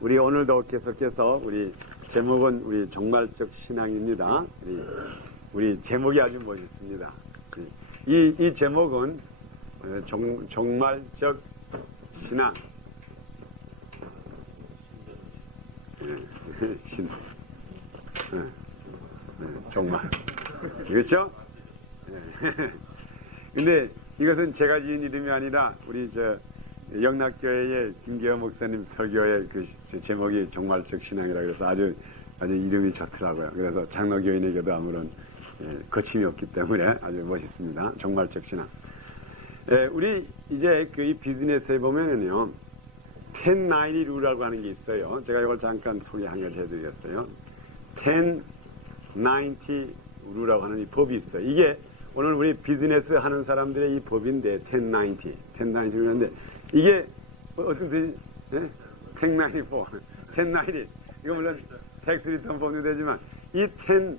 우리 오늘도 계속해서 우리 제목은 우리 종말적 신앙입니다. 우리 제목이 아주 멋있습니다. 이 제목은 종말적 신앙. 종말. 그렇죠? 근데 이것은 제가 지은 이름이 아니라 우리 영락교회의 김기호 목사님 설교의 그 제목이 종말적 신앙이라 그래서 아주 이름이 좋더라고요. 그래서 장로교인에게도 아무런 거침이 없기 때문에 아주 멋있습니다. 종말적 신앙. 우리 이제 이 비즈니스에 보면은요, 1090 룰이라고 하는 게 있어요. 제가 이걸 잠깐 소개 한 가지 해드리겠어요. 1090 룰이라고 하는 이 법이 있어요. 이게 오늘 우리 비즈니스 하는 사람들의 이 법인데, 1090 그런데 이게 어떤 뜻이? 1094, 1090. 이거 물론 텍스 리턴 법도 되지만 이 10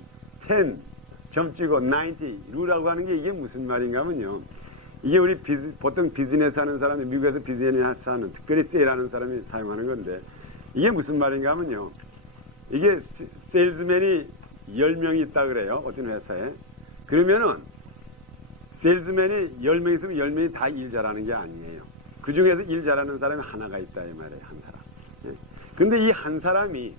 점찍고 90 룰이라고 하는 게 이게 무슨 말인가 하면요. 이게 우리 보통 비즈니스 하는 사람이 미국에서 비즈니스 하는 특별히 세일하는 사람이 사용하는 건데 이게 무슨 말인가 하면요. 이게 세일즈맨이 10명이 있다 그래요. 어떤 회사에. 그러면은 세일즈맨이 10명 있으면 10명이 다 일 잘하는 게 아니에요. 그 중에서 일 잘하는 사람이 하나가 있다 이 말이에요. 한 사람. 근데 이 한 사람이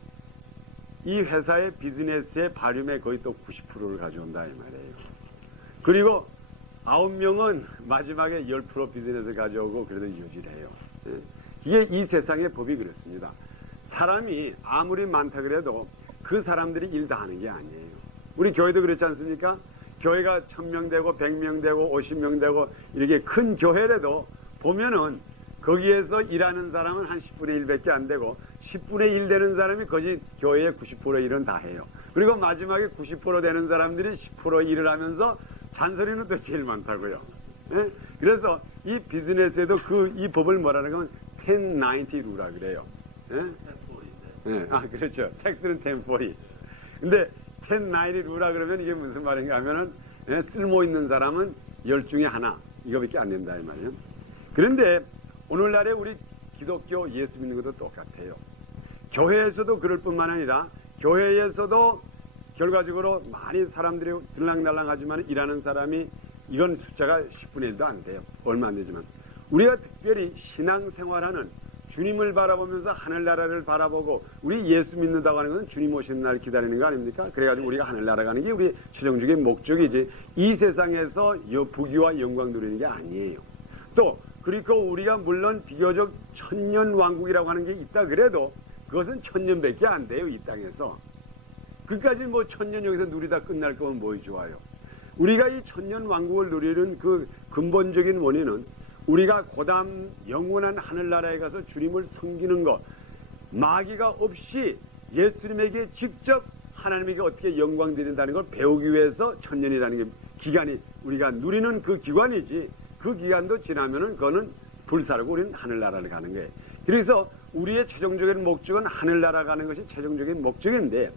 이 회사의 비즈니스의 발림의 거의 또 90%를 가져온다 이 말이에요. 그리고 9명은 마지막에 10% 비즈니스를 가져오고 그래도 유지를 해요. 이게 이 세상의 법이 그렇습니다. 사람이 아무리 많다 그래도 그 사람들이 일 다 하는 게 아니에요. 우리 교회도 그렇지 않습니까? 교회가 1000명 되고 100명 되고 50명 되고 이렇게 큰 교회라도 보면은 거기에서 일하는 사람은 한 10분의 1밖에 안 되고 10분의 1 되는 사람이 거기 교회의 90% 일은 다 해요. 그리고 마지막에 90% 되는 사람들이 10% 일을 하면서 잔소리는 또 제일 많다고요. 그래서 이 비즈니스에도 이 법을 뭐라는 건 1090 룰이라 그래요. 그렇죠. 텍스는 1040. 근데 1090 룰이라 그러면 이게 무슨 말인가 하면은 쓸모 있는 사람은 10 중에 하나 이거밖에 안 된다 이 말이에요. 그런데 오늘날에 우리 기독교 예수 믿는 것도 똑같아요. 교회에서도 그럴 뿐만 아니라 교회에서도 결과적으로 많이 사람들이 들랑달랑하지만 일하는 사람이 이건 숫자가 10분의 1도 안 돼요. 얼마 안 되지만 우리가 특별히 신앙생활하는 주님을 바라보면서 하늘나라를 바라보고 우리 예수 믿는다고 하는 것은 주님 오시는 날 기다리는 거 아닙니까? 그래가지고 우리가 하늘나라 가는 게 우리 최종적인 목적이지 이 세상에서 부귀와 영광 누리는 게 아니에요. 또 그리고 우리가 물론 비교적 천년왕국이라고 하는 게 있다 그래도 그것은 1000년밖에 안 돼요. 이 땅에서. 그까지 뭐 1000년 여기서 누리다 끝날 거면 뭐이 좋아요. 우리가 이 1000년왕국을 누리는 그 근본적인 원인은 우리가 고담 영원한 하늘나라에 가서 주님을 섬기는 것, 마귀가 없이 예수님에게 직접 하나님에게 어떻게 영광 드린다는 걸 배우기 위해서 1000년이라는 게 기간이 우리가 누리는 그 기간이지 그 기간도 지나면은 그거는 불사르고 우리는 하늘나라를 가는 거예요. 그래서 우리의 최종적인 목적은 하늘나라 가는 것이 최종적인 목적인데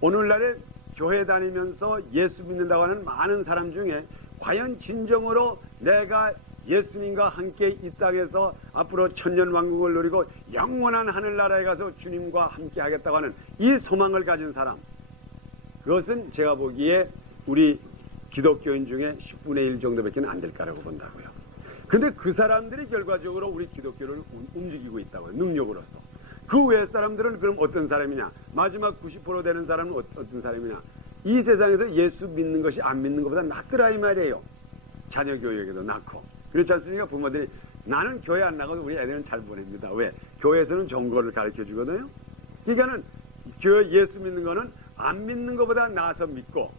오늘날에 교회 다니면서 예수 믿는다고 하는 많은 사람 중에 과연 진정으로 내가 예수님과 함께 이 땅에서 앞으로 천년왕국을 누리고 영원한 하늘나라에 가서 주님과 함께 하겠다고 하는 이 소망을 가진 사람, 그것은 제가 보기에 우리 기독교인 중에 10분의 1 정도밖에 안 될 거라고 본다고요. 근데 그 사람들이 결과적으로 우리 기독교를 움직이고 있다고요. 능력으로서. 그 외 사람들은 그럼 어떤 사람이냐? 마지막 90% 되는 사람은 어떤 사람이냐? 이 세상에서 예수 믿는 것이 안 믿는 것보다 낫더라 이 말이에요. 자녀 교육에도 낫고. 그렇지 않습니까? 부모들이 나는 교회 안 나가도 우리 애들은 잘 보냅니다. 왜? 교회에서는 좋은 거를 가르쳐 주거든요. 그러니까는 교회 예수 믿는 거는 안 믿는 것보다 나아서 믿고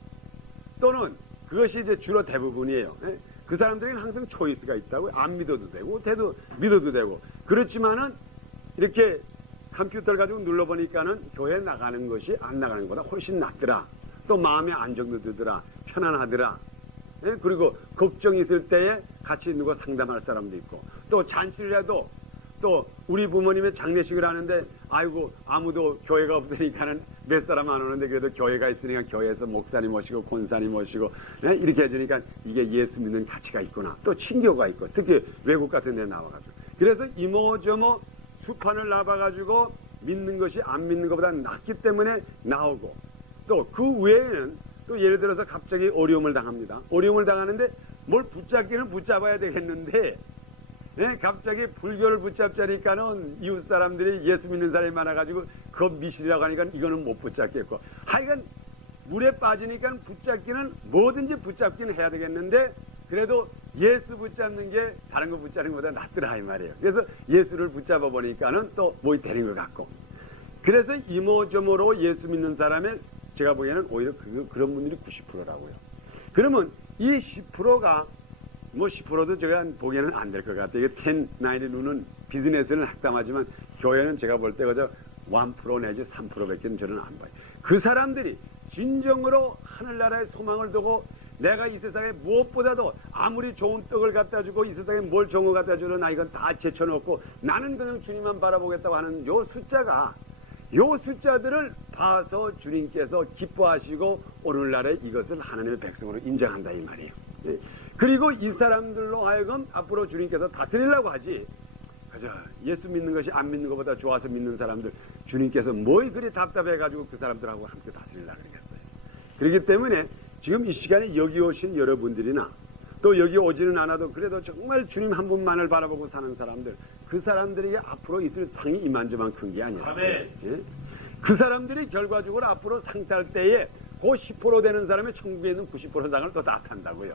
또는 그것이 이제 주로 대부분이에요. 그 사람들에게는 항상 초이스가 있다고. 안 믿어도 되고 믿어도 되고. 그렇지만은 이렇게 컴퓨터를 가지고 눌러보니까는 교회 나가는 것이 안 나가는 것보다 훨씬 낫더라. 또 마음에 안정도 들더라. 편안하더라. 그리고 걱정이 있을 때에 같이 누가 상담할 사람도 있고 또 잔치를 해도 또 우리 부모님의 장례식을 하는데 아이고 아무도 교회가 없으니까는 몇 사람 안 오는데 그래도 교회가 있으니까 교회에서 목사님 모시고 권사님 모시고 이렇게 해주니까 이게 예수 믿는 가치가 있구나. 또 친교가 있고 특히 외국 같은 데 나와가지고 그래서 이모저모 수판을 놔봐가지고 믿는 것이 안 믿는 것보다 낫기 때문에 나오고, 또 그 외에는 또 예를 들어서 갑자기 어려움을 당합니다. 어려움을 당하는데 뭘 붙잡기는 붙잡아야 되겠는데, 예, 갑자기 불교를 붙잡자니까는 이웃 사람들이 예수 믿는 사람이 많아가지고 그거 미실이라고 하니까 이거는 못 붙잡겠고, 하여간 물에 빠지니까 붙잡기는 뭐든지 붙잡기는 해야 되겠는데, 그래도 예수 붙잡는 게 다른 거 붙잡는 것보다 낫더라 이 말이에요. 그래서 예수를 붙잡아 보니까는 또 뭐이 되는 것 같고, 그래서 이모저모로 예수 믿는 사람의 제가 보기에는 오히려 그런 분들이 90%라고요. 그러면 이 10%가 뭐 10%도 제가 보기에는 안 될 것 같아요. 이게 1090 누는 비즈니스는 학담하지만 교회는 제가 볼 때 그저 1% 내지 3%밖에 저는 안 봐요. 그 사람들이 진정으로 하늘나라의 소망을 두고, 내가 이 세상에 무엇보다도 아무리 좋은 떡을 갖다 주고 이 세상에 뭘 좋은 거 갖다 주는 이건 다 제쳐놓고 나는 그냥 주님만 바라보겠다고 하는 요 숫자들을 봐서 주님께서 기뻐하시고 오늘날에 이것을 하나님의 백성으로 인정한다 이 말이에요. 예. 그리고 이 사람들로 하여금 앞으로 주님께서 다스리려고 하지, 그저 예수 믿는 것이 안 믿는 것보다 좋아서 믿는 사람들, 주님께서 뭘 그리 답답해가지고 그 사람들하고 함께 다스리려고 그러겠어요. 그렇기 때문에 지금 이 시간에 여기 오신 여러분들이나 또 여기 오지는 않아도 그래도 정말 주님 한 분만을 바라보고 사는 사람들, 그 사람들에게 앞으로 있을 상이 이만저만 큰 게 아니라, 예? 그 사람들이 결과적으로 앞으로 상 탈 때에 그 10% 되는 사람의 천국에 있는 90% 상을 또 다 탄다고요.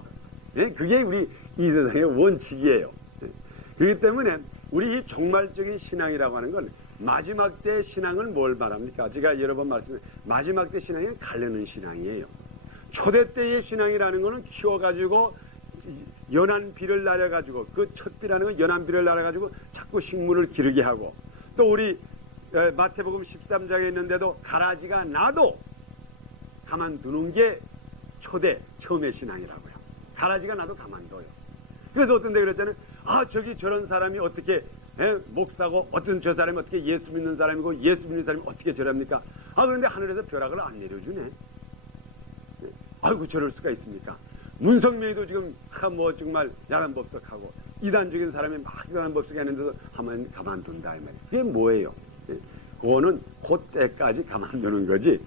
예? 그게 우리 이 세상의 원칙이에요. 예? 그렇기 때문에 우리 이 종말적인 신앙이라고 하는 건, 마지막 때 신앙은 뭘 말합니까? 제가 여러 번 말씀드린 마지막 때 신앙은 가르는 신앙이에요. 초대 때의 신앙이라는 거는 키워가지고 연한 비를 날려가지고, 그 첫 비라는 건 연한 비를 날려가지고 자꾸 식물을 기르게 하고, 또 우리 마태복음 13장에 있는데도 가라지가 나도 가만두는 게 초대 처음의 신앙이라고요. 가라지가 나도 가만둬요. 그래서 어떤 데 그랬잖아요. 저기 저런 사람이 어떻게 목사고, 어떤 저 사람이 어떻게 예수 믿는 사람이고, 예수 믿는 사람이 어떻게 저랍니까? 그런데 하늘에서 벼락을 안 내려주네. 아이고 저럴 수가 있습니까? 문성명이도 지금 뭐 정말 야단법석하고 이단적인 사람이 막 야단법석 했는데도 하면 가만둔다 이 말이에요. 그게 뭐예요? 그거는 그때까지 가만두는 거지,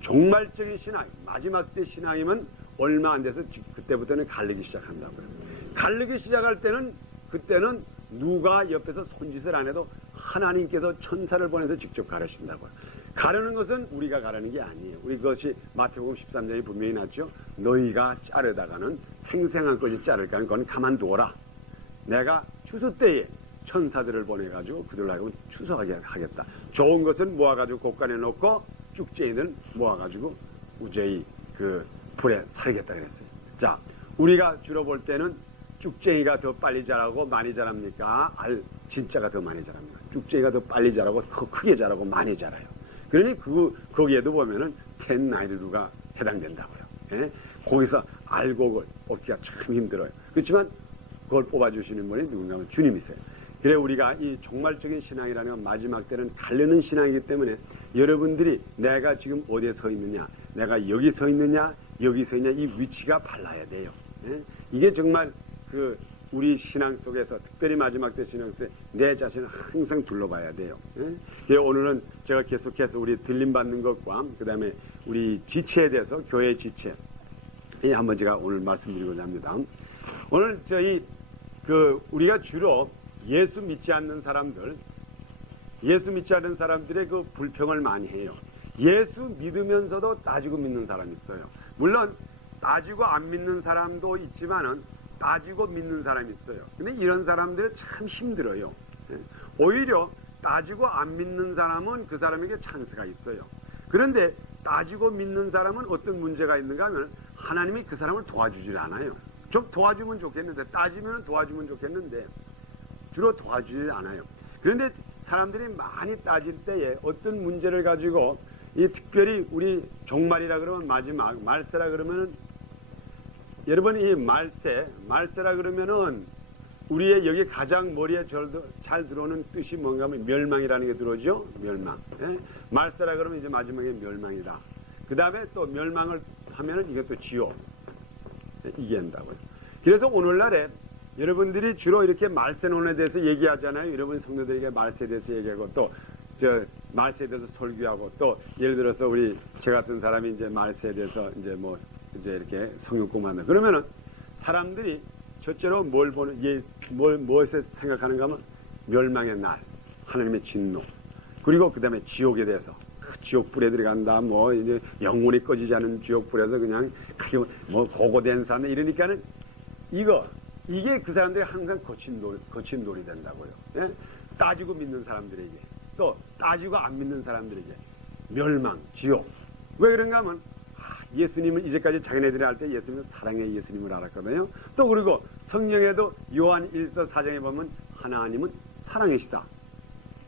종말적인 신앙, 마지막 때 신앙이면 얼마 안 돼서 그때부터는 갈리기 시작한다고요. 갈리기 시작할 때는, 그때는 누가 옆에서 손짓을 안 해도 하나님께서 천사를 보내서 직접 가르친다고요. 가르는 것은 우리가 가르는 게 아니에요. 우리 그것이 마태복음 13장에 분명히 났죠. 너희가 자르다가는 생생한 것이 자를까는 그건 가만두어라. 내가 추수 때에 천사들을 보내가지고 그들로 하여금 추수하게 하겠다. 좋은 것은 모아가지고 곳간에 놓고 쭉쟁이는 모아가지고 우제히 그 불에 살겠다 그랬어요. 자, 우리가 주로 볼 때는 쭉쟁이가 더 빨리 자라고 많이 자랍니까? 진짜가 더 많이 자랍니다. 쭉쟁이가 더 빨리 자라고 더 크게 자라고 많이 자라요. 그러니 거기에도 보면은 1092가 해당된다고요. 예? 거기서 알곡을 얻기가 참 힘들어요. 그렇지만 그걸 뽑아주시는 분이 누군가 하면 주님이세요. 그래 우리가 이 종말적인 신앙이라는 건 마지막 때는 가르는 신앙이기 때문에, 여러분들이 내가 지금 어디에 서 있느냐, 내가 여기 서 있느냐, 여기 서 있냐, 이 위치가 발라야 돼요. 예? 이게 정말 우리 신앙 속에서, 특별히 마지막 때 신앙 속에 내 자신을 항상 둘러봐야 돼요. 예? 오늘은 제가 계속해서 우리 들림받는 것과 그 다음에 우리 지체에 대해서, 교회 지체 한번 제가 오늘 말씀드리고자 합니다. 오늘 우리가 주로 예수 믿지 않는 사람들의 그 불평을 많이 해요. 예수 믿으면서도 따지고 믿는 사람이 있어요. 물론 따지고 안 믿는 사람도 있지만은 따지고 믿는 사람이 있어요. 근데 이런 사람들은 참 힘들어요. 오히려 따지고 안 믿는 사람은 그 사람에게 찬스가 있어요. 그런데 따지고 믿는 사람은 어떤 문제가 있는가 하면, 하나님이 그 사람을 도와주질 않아요. 좀 도와주면 좋겠는데, 따지면 도와주면 좋겠는데 주로 도와주질 않아요. 그런데 사람들이 많이 따질 때에 어떤 문제를 가지고, 특별히 우리 종말이라 그러면 마지막, 말세라 그러면은, 여러분 이 말세라 그러면은 우리의 여기 가장 머리에 잘 들어오는 뜻이 뭔가 하면 멸망이라는 게 들어오죠. 멸망. 예? 말세라 그러면 이제 마지막에 멸망이다. 그 다음에 또 멸망을 하면은 이것도 지옥. 이기한다고요. 그래서 오늘날에 여러분들이 주로 이렇게 말세론에 대해서 얘기하잖아요. 여러분 성도들에게 말세에 대해서 얘기하고, 또 저 말세에 대해서 설교하고 또 예를 들어서 우리 저 같은 사람이 이제 말세에 대해서 이제 뭐 이제 이렇게 성육고 만나 그러면은 사람들이 첫째로 뭘 보는 무엇에 생각하는가 하면 멸망의 날, 하나님의 진노, 그리고 그 다음에 지옥에 대해서 지옥 불에 들어간다, 뭐 이제 영혼이 꺼지지 않은 지옥 불에서 그냥 뭐 고고된 사람 이러니까는 이게 그 사람들이 항상 거친 돌이 된다고요. 예? 따지고 믿는 사람들에게 또 따지고 안 믿는 사람들에게 멸망, 지옥. 왜 그런가 하면 예수님을 이제까지 자기네들이 할 때 예수님은 사랑의 예수님을 알았거든요. 또 그리고 성경에도 요한 1서 4장에 보면 하나님은 사랑이시다.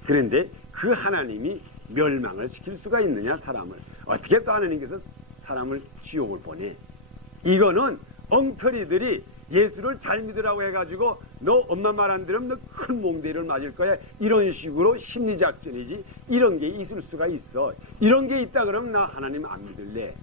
그런데 그 하나님이 멸망을 시킬 수가 있느냐 사람을. 어떻게 또 하나님께서 사람을 지옥을 보내. 이거는 엉터리들이 예수를 잘 믿으라고 해가지고 너 엄마 말 안 들으면 너 큰 몽대를 맞을 거야. 이런 식으로 심리작전이지 이런 게 있을 수가 있어. 이런 게 있다 그러면 나 하나님 안 믿을래.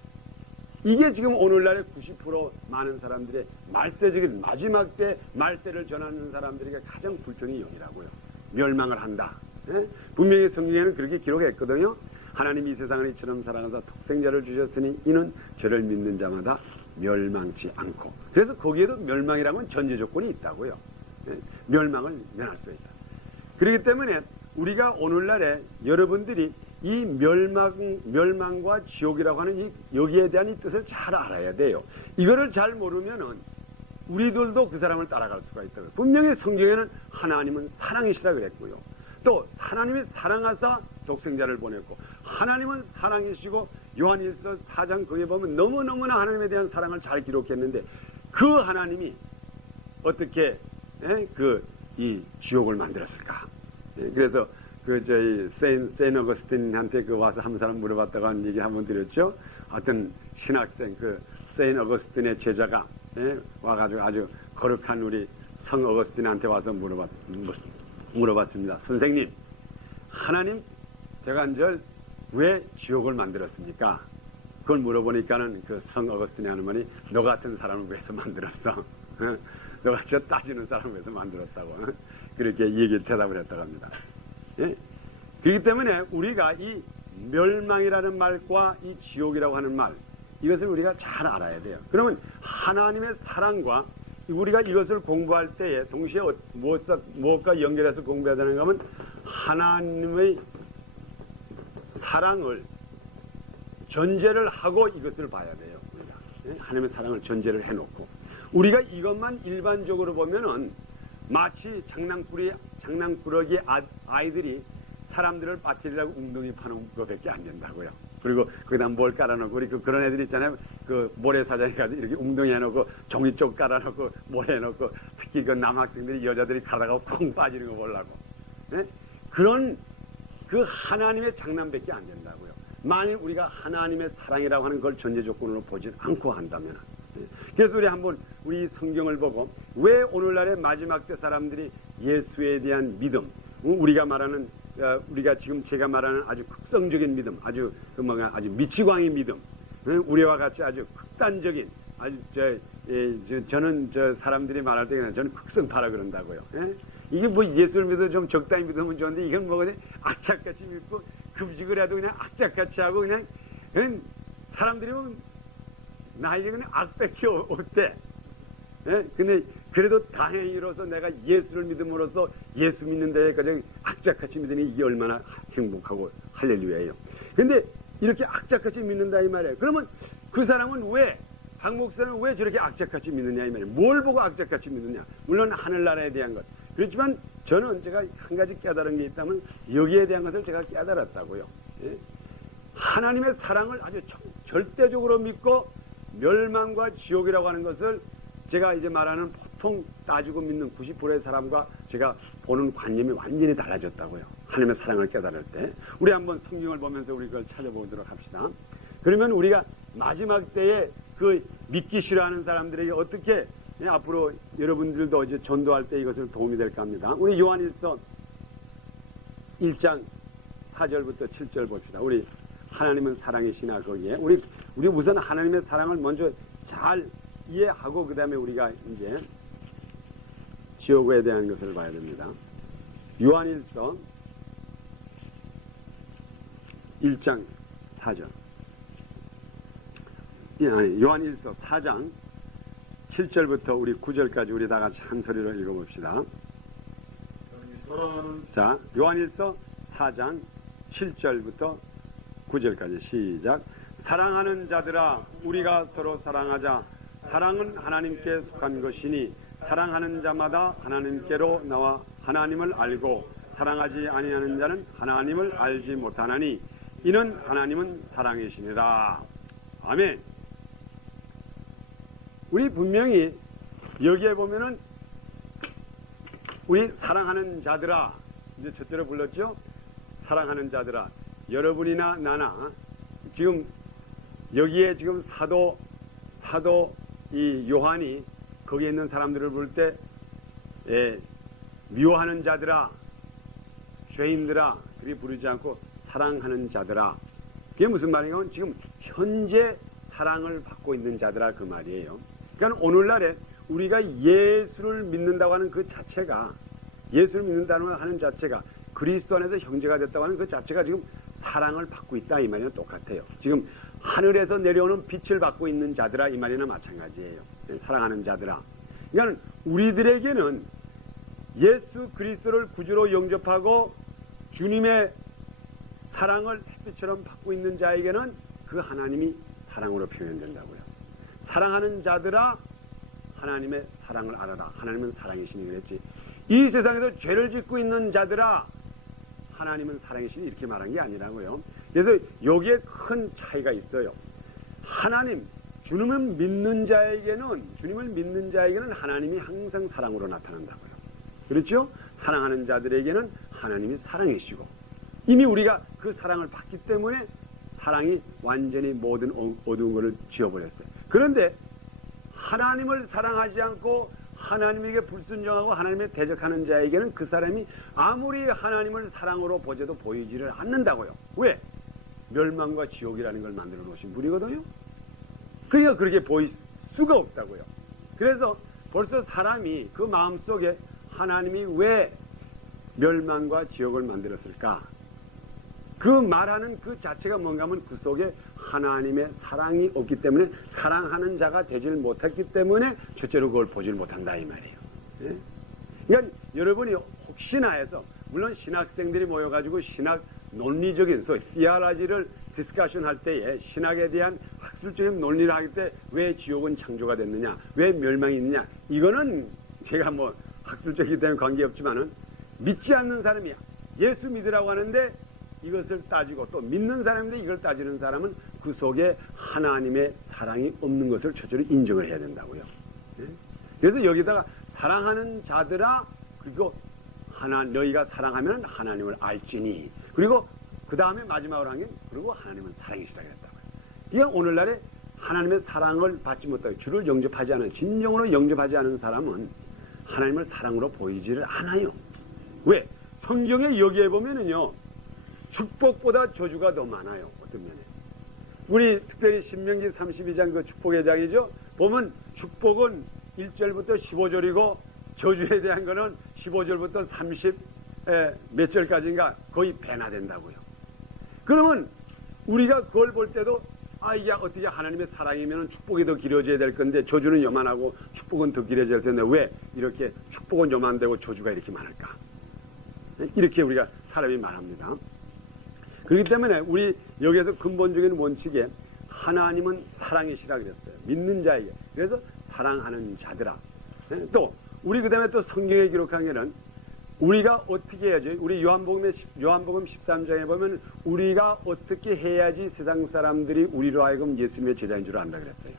이게 지금 오늘날의 90% 많은 사람들의 말세적인 마지막 때 말세를 전하는 사람들에게 가장 불평이 여기라고요. 멸망을 한다. 예? 분명히 성경에는 그렇게 기록했거든요. 하나님이 이 세상을 이처럼 사랑하사 독생자를 주셨으니 이는 저를 믿는 자마다 멸망치 않고. 그래서 거기에도 멸망이라는 건 전제 조건이 있다고요. 예? 멸망을 면할 수 있다. 그렇기 때문에 우리가 오늘날에 여러분들이 이 멸망과 지옥이라고 하는 여기에 대한 이 뜻을 잘 알아야 돼요. 이거를 잘 모르면은 우리들도 그 사람을 따라갈 수가 있다고요. 분명히 성경에는 하나님은 사랑이시라 그랬고요. 또 하나님이 사랑하사 독생자를 보냈고 하나님은 사랑이시고 요한일서 4장 거기에 보면 너무너무나 하나님에 대한 사랑을 잘 기록했는데 그 하나님이 어떻게 이 지옥을 만들었을까? 그래서 저희 세인 어거스틴한테 와서 한 사람 물어봤다고 하는 얘기 한번 드렸죠. 어떤 신학생 세인 어거스틴의 제자가 와가지고 아주 거룩한 우리 성 어거스틴한테 와서 물어봤습니다. 선생님, 하나님 제가 왜 지옥을 만들었습니까? 그걸 물어보니까는 그 성 어거스틴이 하는 말이 너 같은 사람을 위해서 만들었어. 너가 저 따지는 사람을 위해서 만들었다고. 그렇게 대답을 했다고 합니다. 예? 그렇기 때문에 우리가 이 멸망이라는 말과 이 지옥이라고 하는 말 이것을 우리가 잘 알아야 돼요. 그러면 하나님의 사랑과 우리가 이것을 공부할 때에 동시에 무엇과 연결해서 공부해야 되는가 하면 하나님의 사랑을 전제를 하고 이것을 봐야 돼요. 우리가. 하나님의 사랑을 전제를 해놓고 우리가 이것만 일반적으로 보면은 마치 장난꾸러기 아이들이 사람들을 빠뜨리려고 웅덩이 파는 것밖에 안 된다고요. 그리고 거기다 뭘 깔아놓고 우리 그런 애들 있잖아요. 그 모래사장에 가서 이렇게 웅덩이 해놓고 종이 쪽 깔아놓고 모래 해놓고 특히 그 남학생들이 여자들이 가다가 쿵 빠지는 거 보려고. 네? 그런 그 하나님의 장난밖에 안 된다고요. 만일 우리가 하나님의 사랑이라고 하는 걸 전제 조건으로 보지 않고 한다면. 그래서 우리 한번 우리 성경을 보고 왜 오늘날의 마지막 때 사람들이 예수에 대한 믿음, 우리가 지금 제가 말하는 아주 극성적인 믿음, 아주 미치광이 믿음, 우리와 같이 아주 극단적인 저는 사람들이 말할 때 그냥 저는 극성파라 그런다고요. 이게 뭐 예수를 믿어 좀 적당히 믿으면 좋은데 이건 뭐 그냥 악착같이 믿고 급식을 해도 그냥 악착같이 하고 그냥 사람들이 나에게 그냥 악밖에 없대. 근데 그래도 다행히로서 내가 예수를 믿음으로써 예수 믿는 데에 가장 악착같이 믿으니 이게 얼마나 행복하고 할렐루야예요. 근데 이렇게 악착같이 믿는다 이 말이에요. 그러면 그 사람은 박 목사는 왜 저렇게 악착같이 믿느냐 이 말이에요. 뭘 보고 악착같이 믿느냐. 물론 하늘나라에 대한 것. 그렇지만 제가 한 가지 깨달은 게 있다면 여기에 대한 것을 제가 깨달았다고요. 하나님의 사랑을 아주 절대적으로 믿고 멸망과 지옥이라고 하는 것을 제가 이제 말하는 보통 따지고 믿는 90%의 사람과 제가 보는 관념이 완전히 달라졌다고요. 하나님의 사랑을 깨달을 때. 우리 한번 성경을 보면서 우리 그걸 찾아보도록 합시다. 그러면 우리가 마지막 때에 그 믿기 싫어하는 사람들에게 어떻게 앞으로 여러분들도 이제 전도할 때 이것을 도움이 될까 합니다. 우리 요한일서 1장 4절부터 7절 봅시다. 우리 하나님은 사랑이시나 거기에 우리 우선 하나님의 사랑을 먼저 잘 이해하고 그 다음에 우리가 이제 지옥에 대한 것을 봐야 됩니다. 요한일서 1장 4절. 요한 1서 4장 7절부터 우리 9절까지 우리 다 같이 한 소리로 읽어봅시다. 자, 요한일서 4장 7절부터 9절까지 시작. 사랑하는 자들아, 우리가 서로 사랑하자. 사랑은 하나님께 속한 것이니 사랑하는 자마다 하나님께로 나와 하나님을 알고 사랑하지 아니하는 자는 하나님을 알지 못하나니 이는 하나님은 사랑이시니라. 아멘. 우리 분명히 여기에 보면은 우리 사랑하는 자들아, 이제 첫째로 불렀죠. 사랑하는 자들아, 여러분이나 나나 지금 여기에 지금 사도 이 요한이 거기에 있는 사람들을 볼 때 미워하는 자들아, 죄인들아 그렇게 부르지 않고 사랑하는 자들아. 그게 무슨 말이냐면 지금 현재 사랑을 받고 있는 자들아 그 말이에요. 그러니까 오늘날에 우리가 예수를 믿는다고 하는 그 자체가, 예수를 믿는다고 하는 자체가 그리스도 안에서 형제가 됐다고 하는 그 자체가 지금 사랑을 받고 있다 이 말이랑 똑같아요. 지금 하늘에서 내려오는 빛을 받고 있는 자들아 이 말이나 마찬가지예요. 사랑하는 자들아. 그러니까 우리들에게는 예수 그리스도를 구주로 영접하고 주님의 사랑을 햇빛처럼 받고 있는 자에게는 그 하나님이 사랑으로 표현된다고요. 사랑하는 자들아, 하나님의 사랑을 알아라. 하나님은 사랑이시니 그랬지. 이 세상에서 죄를 짓고 있는 자들아, 하나님은 사랑이시니 이렇게 말한 게 아니라고요. 그래서 여기에 큰 차이가 있어요. 하나님, 주님을 믿는 자에게는 하나님이 항상 사랑으로 나타난다고요. 그렇죠? 사랑하는 자들에게는 하나님이 사랑이시고 이미 우리가 그 사랑을 받기 때문에 사랑이 완전히 모든 어두운 것을 지워버렸어요. 그런데 하나님을 사랑하지 않고 하나님에게 불순종하고 하나님에 대적하는 자에게는 그 사람이 아무리 하나님을 사랑으로 보져도 보이지를 않는다고요. 왜? 멸망과 지옥이라는 걸 만들어 놓으신 분이거든요. 그러니까 그렇게 보일 수가 없다고요. 그래서 벌써 사람이 그 마음속에 하나님이 왜 멸망과 지옥을 만들었을까? 그 말하는 그 자체가 뭔가 하면 그 속에 하나님의 사랑이 없기 때문에 사랑하는 자가 되질 못했기 때문에 첫째로 그걸 보질 못한다 이 말이에요. 예? 그러니까 여러분이 혹시나 해서 물론 신학생들이 모여가지고 신학 논리적인 theology를 디스커션 할 때에 신학에 대한 학술적인 논리를 하기 때 왜 지옥은 창조가 됐느냐, 왜 멸망이 있느냐, 이거는 제가 뭐 학술적이기 때문에 관계없지만은 믿지 않는 사람이 예수 믿으라고 하는데 이것을 따지고 또 믿는 사람인데 이걸 따지는 사람은 그 속에 하나님의 사랑이 없는 것을 첫째로 인정을 해야 된다고요. 예? 그래서 여기다가 사랑하는 자들아, 그리고 너희가 사랑하면 하나님을 알지니, 그리고 그 다음에 마지막으로 한 게 그리고 하나님은 사랑이시라 그랬다고요. 그러니까 오늘날에 하나님의 사랑을 받지 못하고 주를 영접하지 않은, 진정으로 영접하지 않은 사람은 하나님을 사랑으로 보이지를 않아요. 왜? 성경에 여기에 보면은요, 축복보다 저주가 더 많아요. 어떤 면에. 우리 특별히 신명기 32장 그 축복의 장이죠. 보면 축복은 1절부터 15절이고 저주에 대한 거는 15절부터 30 몇 절까지인가 거의 배나 된다고요. 그러면 우리가 그걸 볼 때도 이게 어떻게 하나님의 사랑이면 축복이 더 길어져야 될 건데 저주는 요만하고 축복은 더 길어져야 될 텐데 왜 이렇게 축복은 요만되고 저주가 이렇게 많을까? 이렇게 우리가 사람이 말합니다. 그렇기 때문에 우리 여기에서 근본적인 원칙에 하나님은 사랑이시라 그랬어요. 믿는 자에게. 그래서 사랑하는 자들아. 또 우리 그 다음에 또 성경에 기록한 게는 우리가 어떻게 해야지, 우리 요한복음 13장에 보면 우리가 어떻게 해야지 세상 사람들이 우리로 하여금 예수님의 제자인 줄 안다 그랬어요.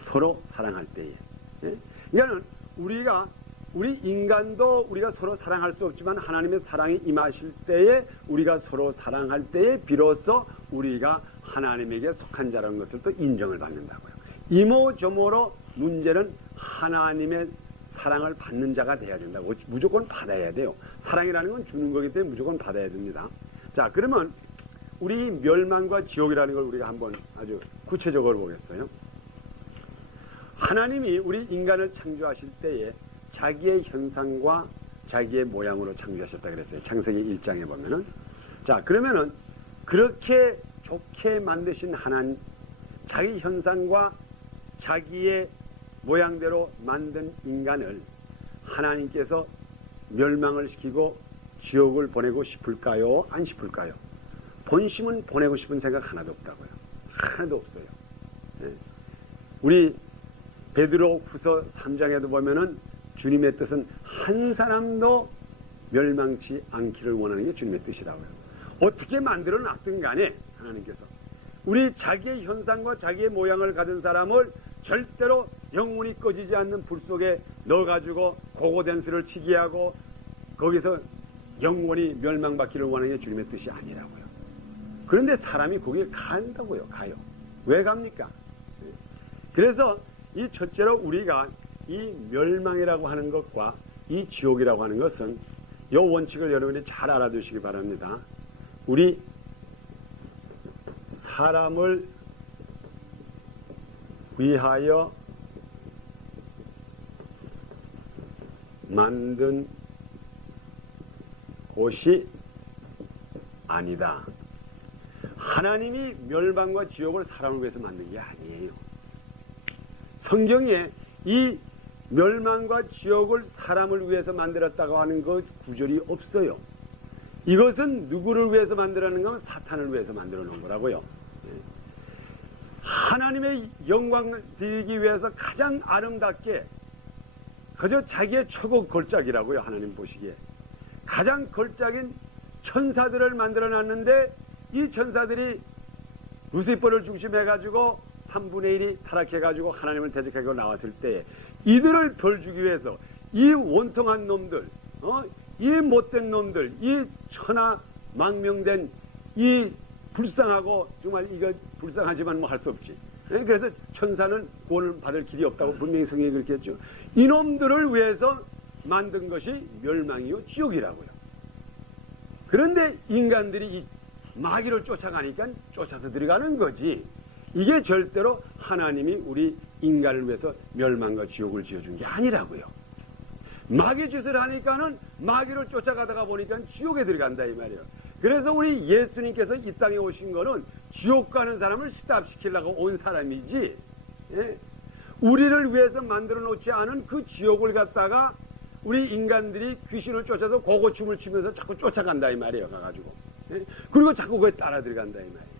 서로 사랑할 때에. 그러니까 우리 인간도 우리가 서로 사랑할 수 없지만 하나님의 사랑이 임하실 때에 우리가 서로 사랑할 때에 비로소 우리가 하나님에게 속한 자라는 것을 또 인정을 받는다고요. 이모저모로 문제는 하나님의 사랑을 받는 자가 돼야 된다고. 무조건 받아야 돼요. 사랑이라는 건 주는 거기 때문에 무조건 받아야 됩니다. 자, 그러면 우리 멸망과 지옥이라는 걸 우리가 한번 아주 구체적으로 보겠어요. 하나님이 우리 인간을 창조하실 때에 자기의 형상과 자기의 모양으로 창조하셨다 그랬어요. 창세기 1장에 보면은. 자, 그러면은 그렇게 좋게 만드신 하나님, 자기 형상과 자기의 모양대로 만든 인간을 하나님께서 멸망을 시키고 지옥을 보내고 싶을까요? 안 싶을까요? 본심은 보내고 싶은 생각 하나도 없다고요. 하나도 없어요. 네. 우리 베드로 후서 3장에도 보면은 주님의 뜻은 한 사람도 멸망치 않기를 원하는 게 주님의 뜻이라고요. 어떻게 만들어 놨든 간에 하나님께서 우리 자기의 현상과 자기의 모양을 가진 사람을 절대로 영혼이 꺼지지 않는 불 속에 넣어가지고 고고댄스를 치게 하고 거기서 영혼이 멸망받기를 원하는 게 주님의 뜻이 아니라고요. 그런데 사람이 거기에 간다고요. 가요. 왜 갑니까? 그래서 이 첫째로 우리가 이 멸망이라고 하는 것과 이 지옥이라고 하는 것은 이 원칙을 여러분이 잘 알아두시기 바랍니다. 우리 사람을 위하여 만든 곳이 아니다. 하나님이 멸망과 지옥을 사람을 위해서 만든 게 아니에요. 성경에 이 멸망과 지옥을 사람을 위해서 만들었다고 하는 그 구절이 없어요. 이것은 누구를 위해서 만들어놓은 거면 사탄을 위해서 만들어 놓은 거라고요. 하나님의 영광을 드리기 위해서 가장 아름답게 그저 자기의 최고 걸작이라고요. 하나님 보시기에 가장 걸작인 천사들을 만들어 놨는데 이 천사들이 루시퍼를 중심해가지고 3분의 1이 타락해가지고 하나님을 대적하고 나왔을 때 이들을 벌 주기 위해서 이 원통한 놈들, 이 못된 놈들, 이 천하 망명된 이 불쌍하고 정말 이거 불쌍하지만 뭐 할 수 없지. 그래서 천사는 구원을 받을 길이 없다고 분명히 성경이 그렇게 했죠. 이놈들을 위해서 만든 것이 멸망이요 지옥이라고요. 그런데 인간들이 이 마귀를 쫓아가니까 쫓아서 들어가는 거지. 이게 절대로 하나님이 우리 인간을 위해서 멸망과 지옥을 지어준 게 아니라고요. 마귀 짓을 하니까는 마귀를 쫓아가다가 보니까 지옥에 들어간다 이 말이에요. 그래서 우리 예수님께서 이 땅에 오신 거는 지옥 가는 사람을 스탑시키려고 온 사람이지, 우리를 위해서 만들어 놓지 않은 그 지옥을 갖다가 우리 인간들이 귀신을 쫓아서 고고춤을 추면서 자꾸 쫓아간다 이 말이에요. 가가지고 그리고 자꾸 그에 따라 들어간다 이 말이에요.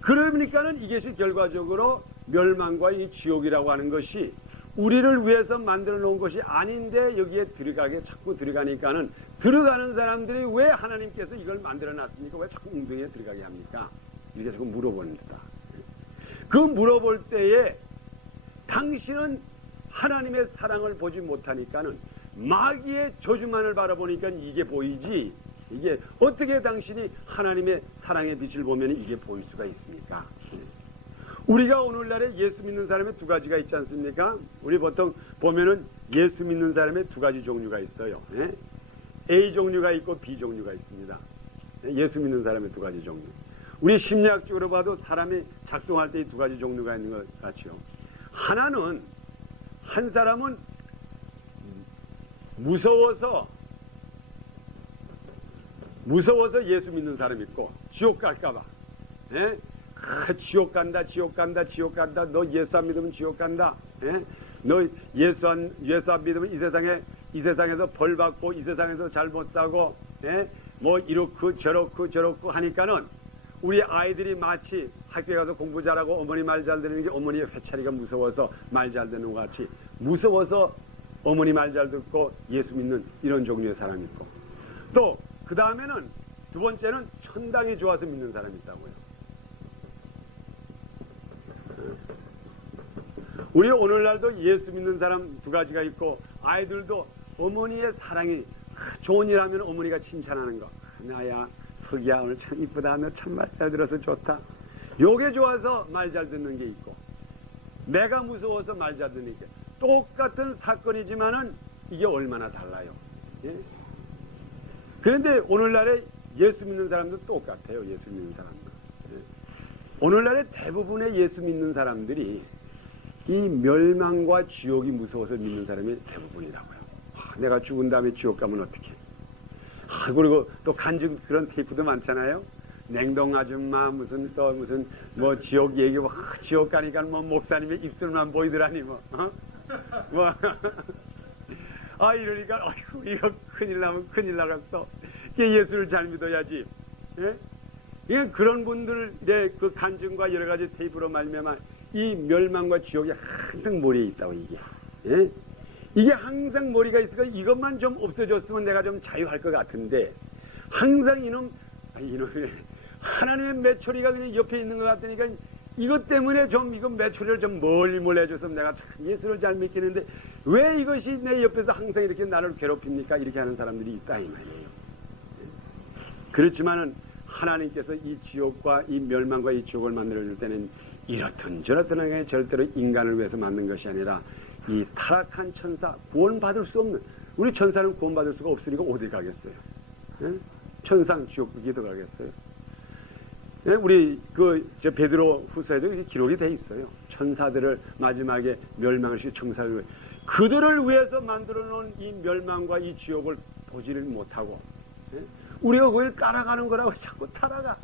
그러니까는 이것이 결과적으로 멸망과 이 지옥이라고 하는 것이 우리를 위해서 만들어 놓은 것이 아닌데 여기에 들어가게 자꾸 들어가니까는 들어가는 사람들이 왜 하나님께서 이걸 만들어 놨습니까? 왜 자꾸 웅덩이에 들어가게 합니까? 이렇게 자꾸 물어봅니다. 그 물어볼 때에 당신은 하나님의 사랑을 보지 못하니까는 마귀의 저주만을 바라보니까 이게 보이지, 이게 어떻게 당신이 하나님의 사랑의 빛을 보면 이게 보일 수가 있습니까? 우리가 오늘날에 예수 믿는 사람의 두 가지가 있지 않습니까? 우리 보통 보면은 예수 믿는 사람의 두 가지 종류가 있어요. A 종류가 있고 B 종류가 있습니다. 예수 믿는 사람의 두 가지 종류. 우리 심리학적으로 봐도 사람이 작동할 때 이 두 가지 종류가 있는 것 같죠. 하나는 한 사람은 무서워서 예수 믿는 사람이 있고 지옥 갈까봐, 지옥 간다, 지옥 간다, 지옥 간다. 너 예수 안 믿으면 지옥 간다. 너 예수 안 믿으면 이 세상에서 벌 받고 이 세상에서 잘 못 사고, 뭐 이렇고 저렇고 하니까는 우리 아이들이 마치 학교에 가서 공부 잘하고 어머니 말 잘 듣는 게 어머니의 회차리가 무서워서 말 잘 듣는 것 같이 무서워서 어머니 말 잘 듣고 예수 믿는 이런 종류의 사람이 있고, 또 그 다음에는 두 번째는 천당이 좋아서 믿는 사람이 있다고요. 우리 오늘날도 예수 믿는 사람 두 가지가 있고, 아이들도 어머니의 사랑이 좋은 일 하면 어머니가 칭찬하는 거. 나야 석이야 오늘 참 이쁘다, 너 참 말 잘 들어서 좋다. 요게 좋아서 말 잘 듣는 게 있고, 내가 무서워서 말 잘 듣는 게, 똑같은 사건이지만은 이게 얼마나 달라요. 그런데 오늘날에 예수 믿는 사람도 똑같아요. 예수 믿는 사람도. 오늘날에 대부분의 예수 믿는 사람들이 이 멸망과 지옥이 무서워서 믿는 사람이 대부분이라고요. 내가 죽은 다음에 지옥 가면 어떡해. 그리고 또 간증 그런 테이프도 많잖아요. 냉동 아줌마 무슨 또 무슨 뭐 지옥 얘기 뭐 지옥 가니까 뭐 목사님의 입술만 보이더라니 뭐 뭐 아 이러니까 아이고 이거 큰일 나면 큰일 나갔어. 예수를 잘 믿어야지. 예? 예, 그런 분들의 그 간증과 여러 가지 테이프로 말미암아 이 멸망과 지옥이 항상 머리에 있다고 이게. 예? 이게 항상 머리가 있으니까 이것만 좀 없어졌으면 내가 좀 자유할 것 같은데 항상 이놈 하나님의 매초리가 그냥 옆에 있는 것 같으니까 이것 때문에 좀 이거 매초리를 좀 멀리 해줘서 내가 참 예수를 잘 믿겠는데 왜 이것이 내 옆에서 항상 이렇게 나를 괴롭힙니까? 이렇게 하는 사람들이 있다 이 말이에요. 그렇지만은 하나님께서 이 지옥과 이 멸망과 이 지옥을 만들어줄 때는 이렇든 저렇든 하게 절대로 인간을 위해서 만든 것이 아니라 이 타락한 천사, 구원받을 수 없는, 우리 천사는 구원받을 수가 없으니까 어디 가겠어요? 예? 천상 지옥 기도 가겠어요? 예? 우리 저 베드로 후서에도 기록이 돼 있어요. 천사들을 마지막에 멸망을 시켜 천사를 그들을 위해서 만들어 놓은 이 멸망과 이 지옥을 보지를 못하고 예? 우리가 그걸 따라가는 거라고 자꾸 따라가.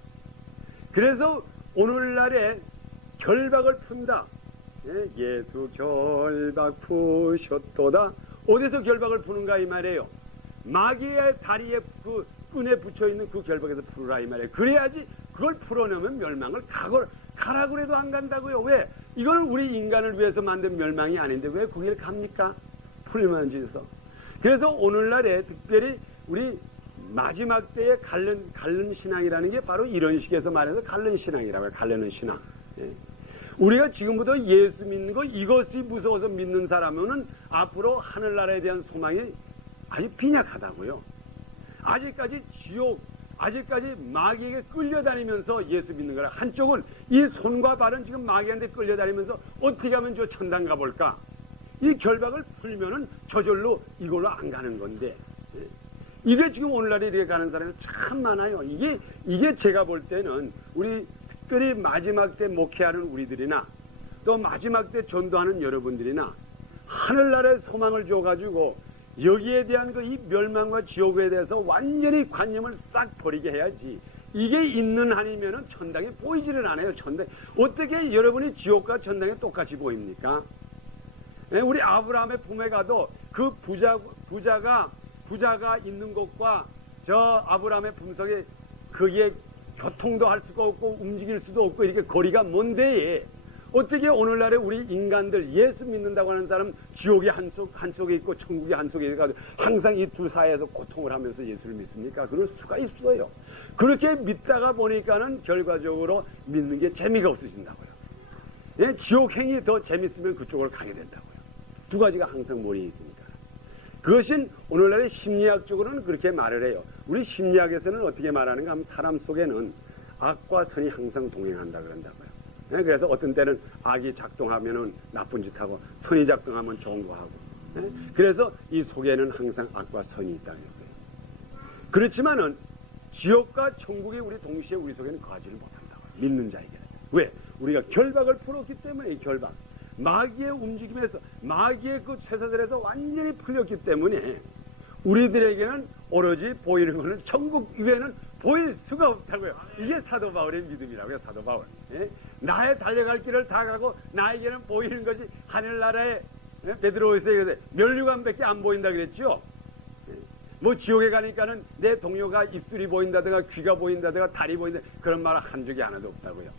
그래서 오늘날에 결박을 푼다. 예수 결박 푸셨도다. 어디서 결박을 푸는가 이 말이에요. 마귀의 다리에 그 끈에 붙여있는 그 결박에서 풀으라 이 말이에요. 그래야지 그걸 풀어내면 멸망을 가라고 해도 안 간다고요. 왜? 이건 우리 인간을 위해서 만든 멸망이 아닌데 왜 거기를 갑니까? 풀면지서. 그래서 오늘날에 특별히 우리 마지막 때에 갈른 신앙이라는 게 바로 이런 식에서 말해서 갈른 신앙이라고 해요. 갈르는 신앙. 예. 우리가 지금부터 예수 믿는 거 이것이 무서워서 믿는 사람은 앞으로 하늘나라에 대한 소망이 아주 빈약하다고요. 아직까지 지옥, 아직까지 마귀에게 끌려다니면서 예수 믿는 거라. 한쪽은 이 손과 발은 지금 마귀한테 끌려다니면서 어떻게 하면 저 천당 가볼까? 이 결박을 풀면은 저절로 이걸로 안 가는 건데. 이게 지금 오늘날에 이렇게 가는 사람이 참 많아요. 이게 제가 볼 때는 우리 특별히 마지막 때 목회하는 우리들이나 또 마지막 때 전도하는 여러분들이나 하늘나라에 소망을 줘가지고 여기에 대한 이 멸망과 지옥에 대해서 완전히 관념을 싹 버리게 해야지. 이게 있는 한이면은 천당에 보이지를 않아요. 천당 어떻게 여러분이 지옥과 천당에 똑같이 보입니까? 우리 아브라함의 품에 가도 그 부자가 있는 곳과 저 아브라함의 품속에 거기에 교통도 할 수가 없고 움직일 수도 없고 이렇게 거리가 먼데 어떻게 오늘날에 우리 인간들 예수 믿는다고 하는 사람 지옥이 한쪽에 있고 천국이 한쪽에 있고 항상 이 두 사이에서 고통을 하면서 예수를 믿습니까? 그럴 수가 있어요. 그렇게 믿다가 보니까는 결과적으로 믿는 게 재미가 없어진다고요. 예? 지옥행이 더 재밌으면 그쪽으로 가게 된다고요. 두 가지가 항상 머리에 있으니까. 그것은 오늘날의 심리학적으로는 그렇게 말을 해요. 우리 심리학에서는 어떻게 말하는가 하면 사람 속에는 악과 선이 항상 동행한다 그런다고요. 그래서 어떤 때는 악이 작동하면은 나쁜 짓 하고 선이 작동하면 좋은 거 하고. 그래서 이 속에는 항상 악과 선이 있다고 했어요. 그렇지만은 지옥과 천국이 우리 동시에 우리 속에는 거하지를 못한다고요. 믿는 자에게는. 왜? 우리가 결박을 풀었기 때문에 이 결박. 마귀의 움직임에서 마귀의 그 쇠사슬에서 완전히 풀렸기 때문에 우리들에게는 오로지 보이는 것은 천국 이외에는 보일 수가 없다고요. 이게 사도 바울의 믿음이라고요. 사도 바울. 예? 나의 달려갈 길을 다 가고 나에게는 보이는 것이 하늘나라에 베드로후서에 면류관밖에 안 보인다 그랬죠. 뭐 지옥에 가니까는 내 동료가 입술이 보인다든가 귀가 보인다든가 다리 보인다 그런 말 한 적이 하나도 없다고요.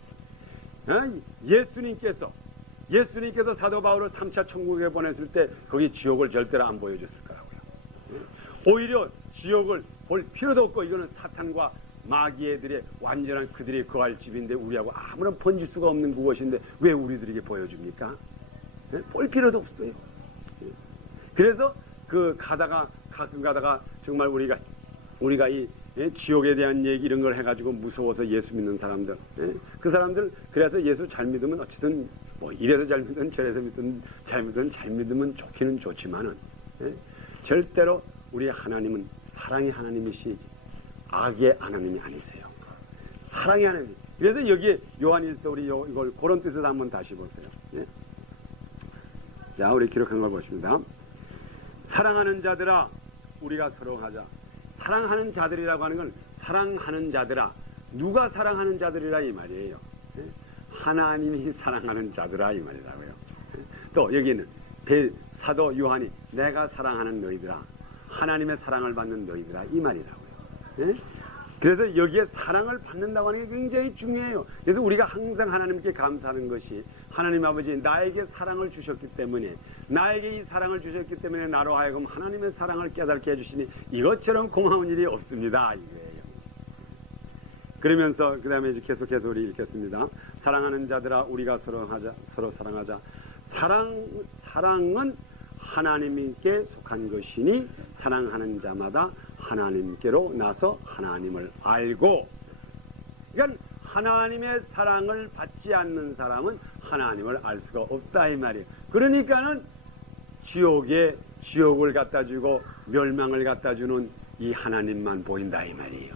예수님께서 사도 바울을 3차 천국에 보냈을 때 거기 지옥을 절대로 안 보여줬을 거라고요. 오히려 지옥을 볼 필요도 없고 이거는 사탄과 마귀애들의 완전한 그들의 거할 집인데 우리하고 아무런 번질 수가 없는 그것인데 왜 우리들에게 보여줍니까? 볼 필요도 없어요. 그래서 가끔 가다가 정말 우리가 이 지옥에 대한 얘기 이런 걸 해가지고 무서워서 예수 믿는 사람들, 그 사람들 그래서 예수 잘 믿으면 어쨌든 뭐 이래서 잘 믿든 저래서 잘 믿으면 좋기는 좋지만은 절대로 우리 하나님은 사랑의 하나님이시 악의 하나님이 아니세요. 사랑의 하나님. 그래서 여기에 요한일서 우리 이걸 고린도서에서 한번 다시 보세요. 예? 자, 우리 기록한 걸 보십니다. 사랑하는 자들아, 우리가 서로 하자. 사랑하는 자들이라고 하는 건 사랑하는 자들아, 누가 사랑하는 자들이라 이 말이에요. 하나님이 사랑하는 자들아 이 말이라고요. 또 여기는 사도 요한이 내가 사랑하는 너희들아, 하나님의 사랑을 받는 너희들아 이 말이라고요. 그래서 여기에 사랑을 받는다고 하는 게 굉장히 중요해요. 그래서 우리가 항상 하나님께 감사하는 것이 하나님 아버지 나에게 사랑을 주셨기 때문에, 나에게 이 사랑을 주셨기 때문에 나로 하여금 하나님의 사랑을 깨닫게 해주시니 이것처럼 고마운 일이 없습니다 이거예요. 그러면서 그 다음에 계속해서 우리 읽겠습니다. 사랑하는 자들아 우리가 서로 사랑하자. 사랑은 하나님께 속한 것이니 사랑하는 자마다 하나님께로 나서 하나님을 알고, 그러니까 하나님의 사랑을 받지 않는 사람은 하나님을 알 수가 없다 이 말이에요. 그러니까는 지옥을 갖다 주고 멸망을 갖다 주는 이 하나님만 보인다 이 말이에요.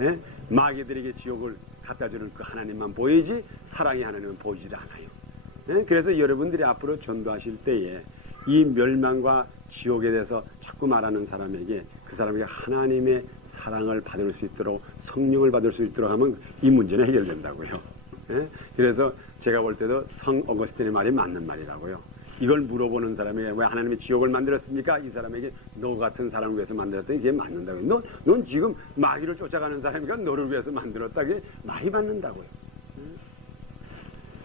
예? 마귀들에게 지옥을 갖다 주는 그 하나님만 보이지 사랑의 하나님은 보이지 않아요. 예? 그래서 여러분들이 앞으로 전도하실 때에 이 멸망과 지옥에 대해서 자꾸 말하는 사람에게 그 사람에게 하나님의 사랑을 받을 수 있도록 성령을 받을 수 있도록 하면 이 문제는 해결된다고요. 예? 그래서 제가 볼 때도 성 어거스틴의 말이 맞는 말이라고요. 이걸 물어보는 사람에게 왜 하나님이 지옥을 만들었습니까? 이 사람에게 너 같은 사람을 위해서 만들었더니 이게 맞는다고요. 넌 지금 마귀를 쫓아가는 사람이니까 너를 위해서 만들었다. 그게 말이 맞는다고요.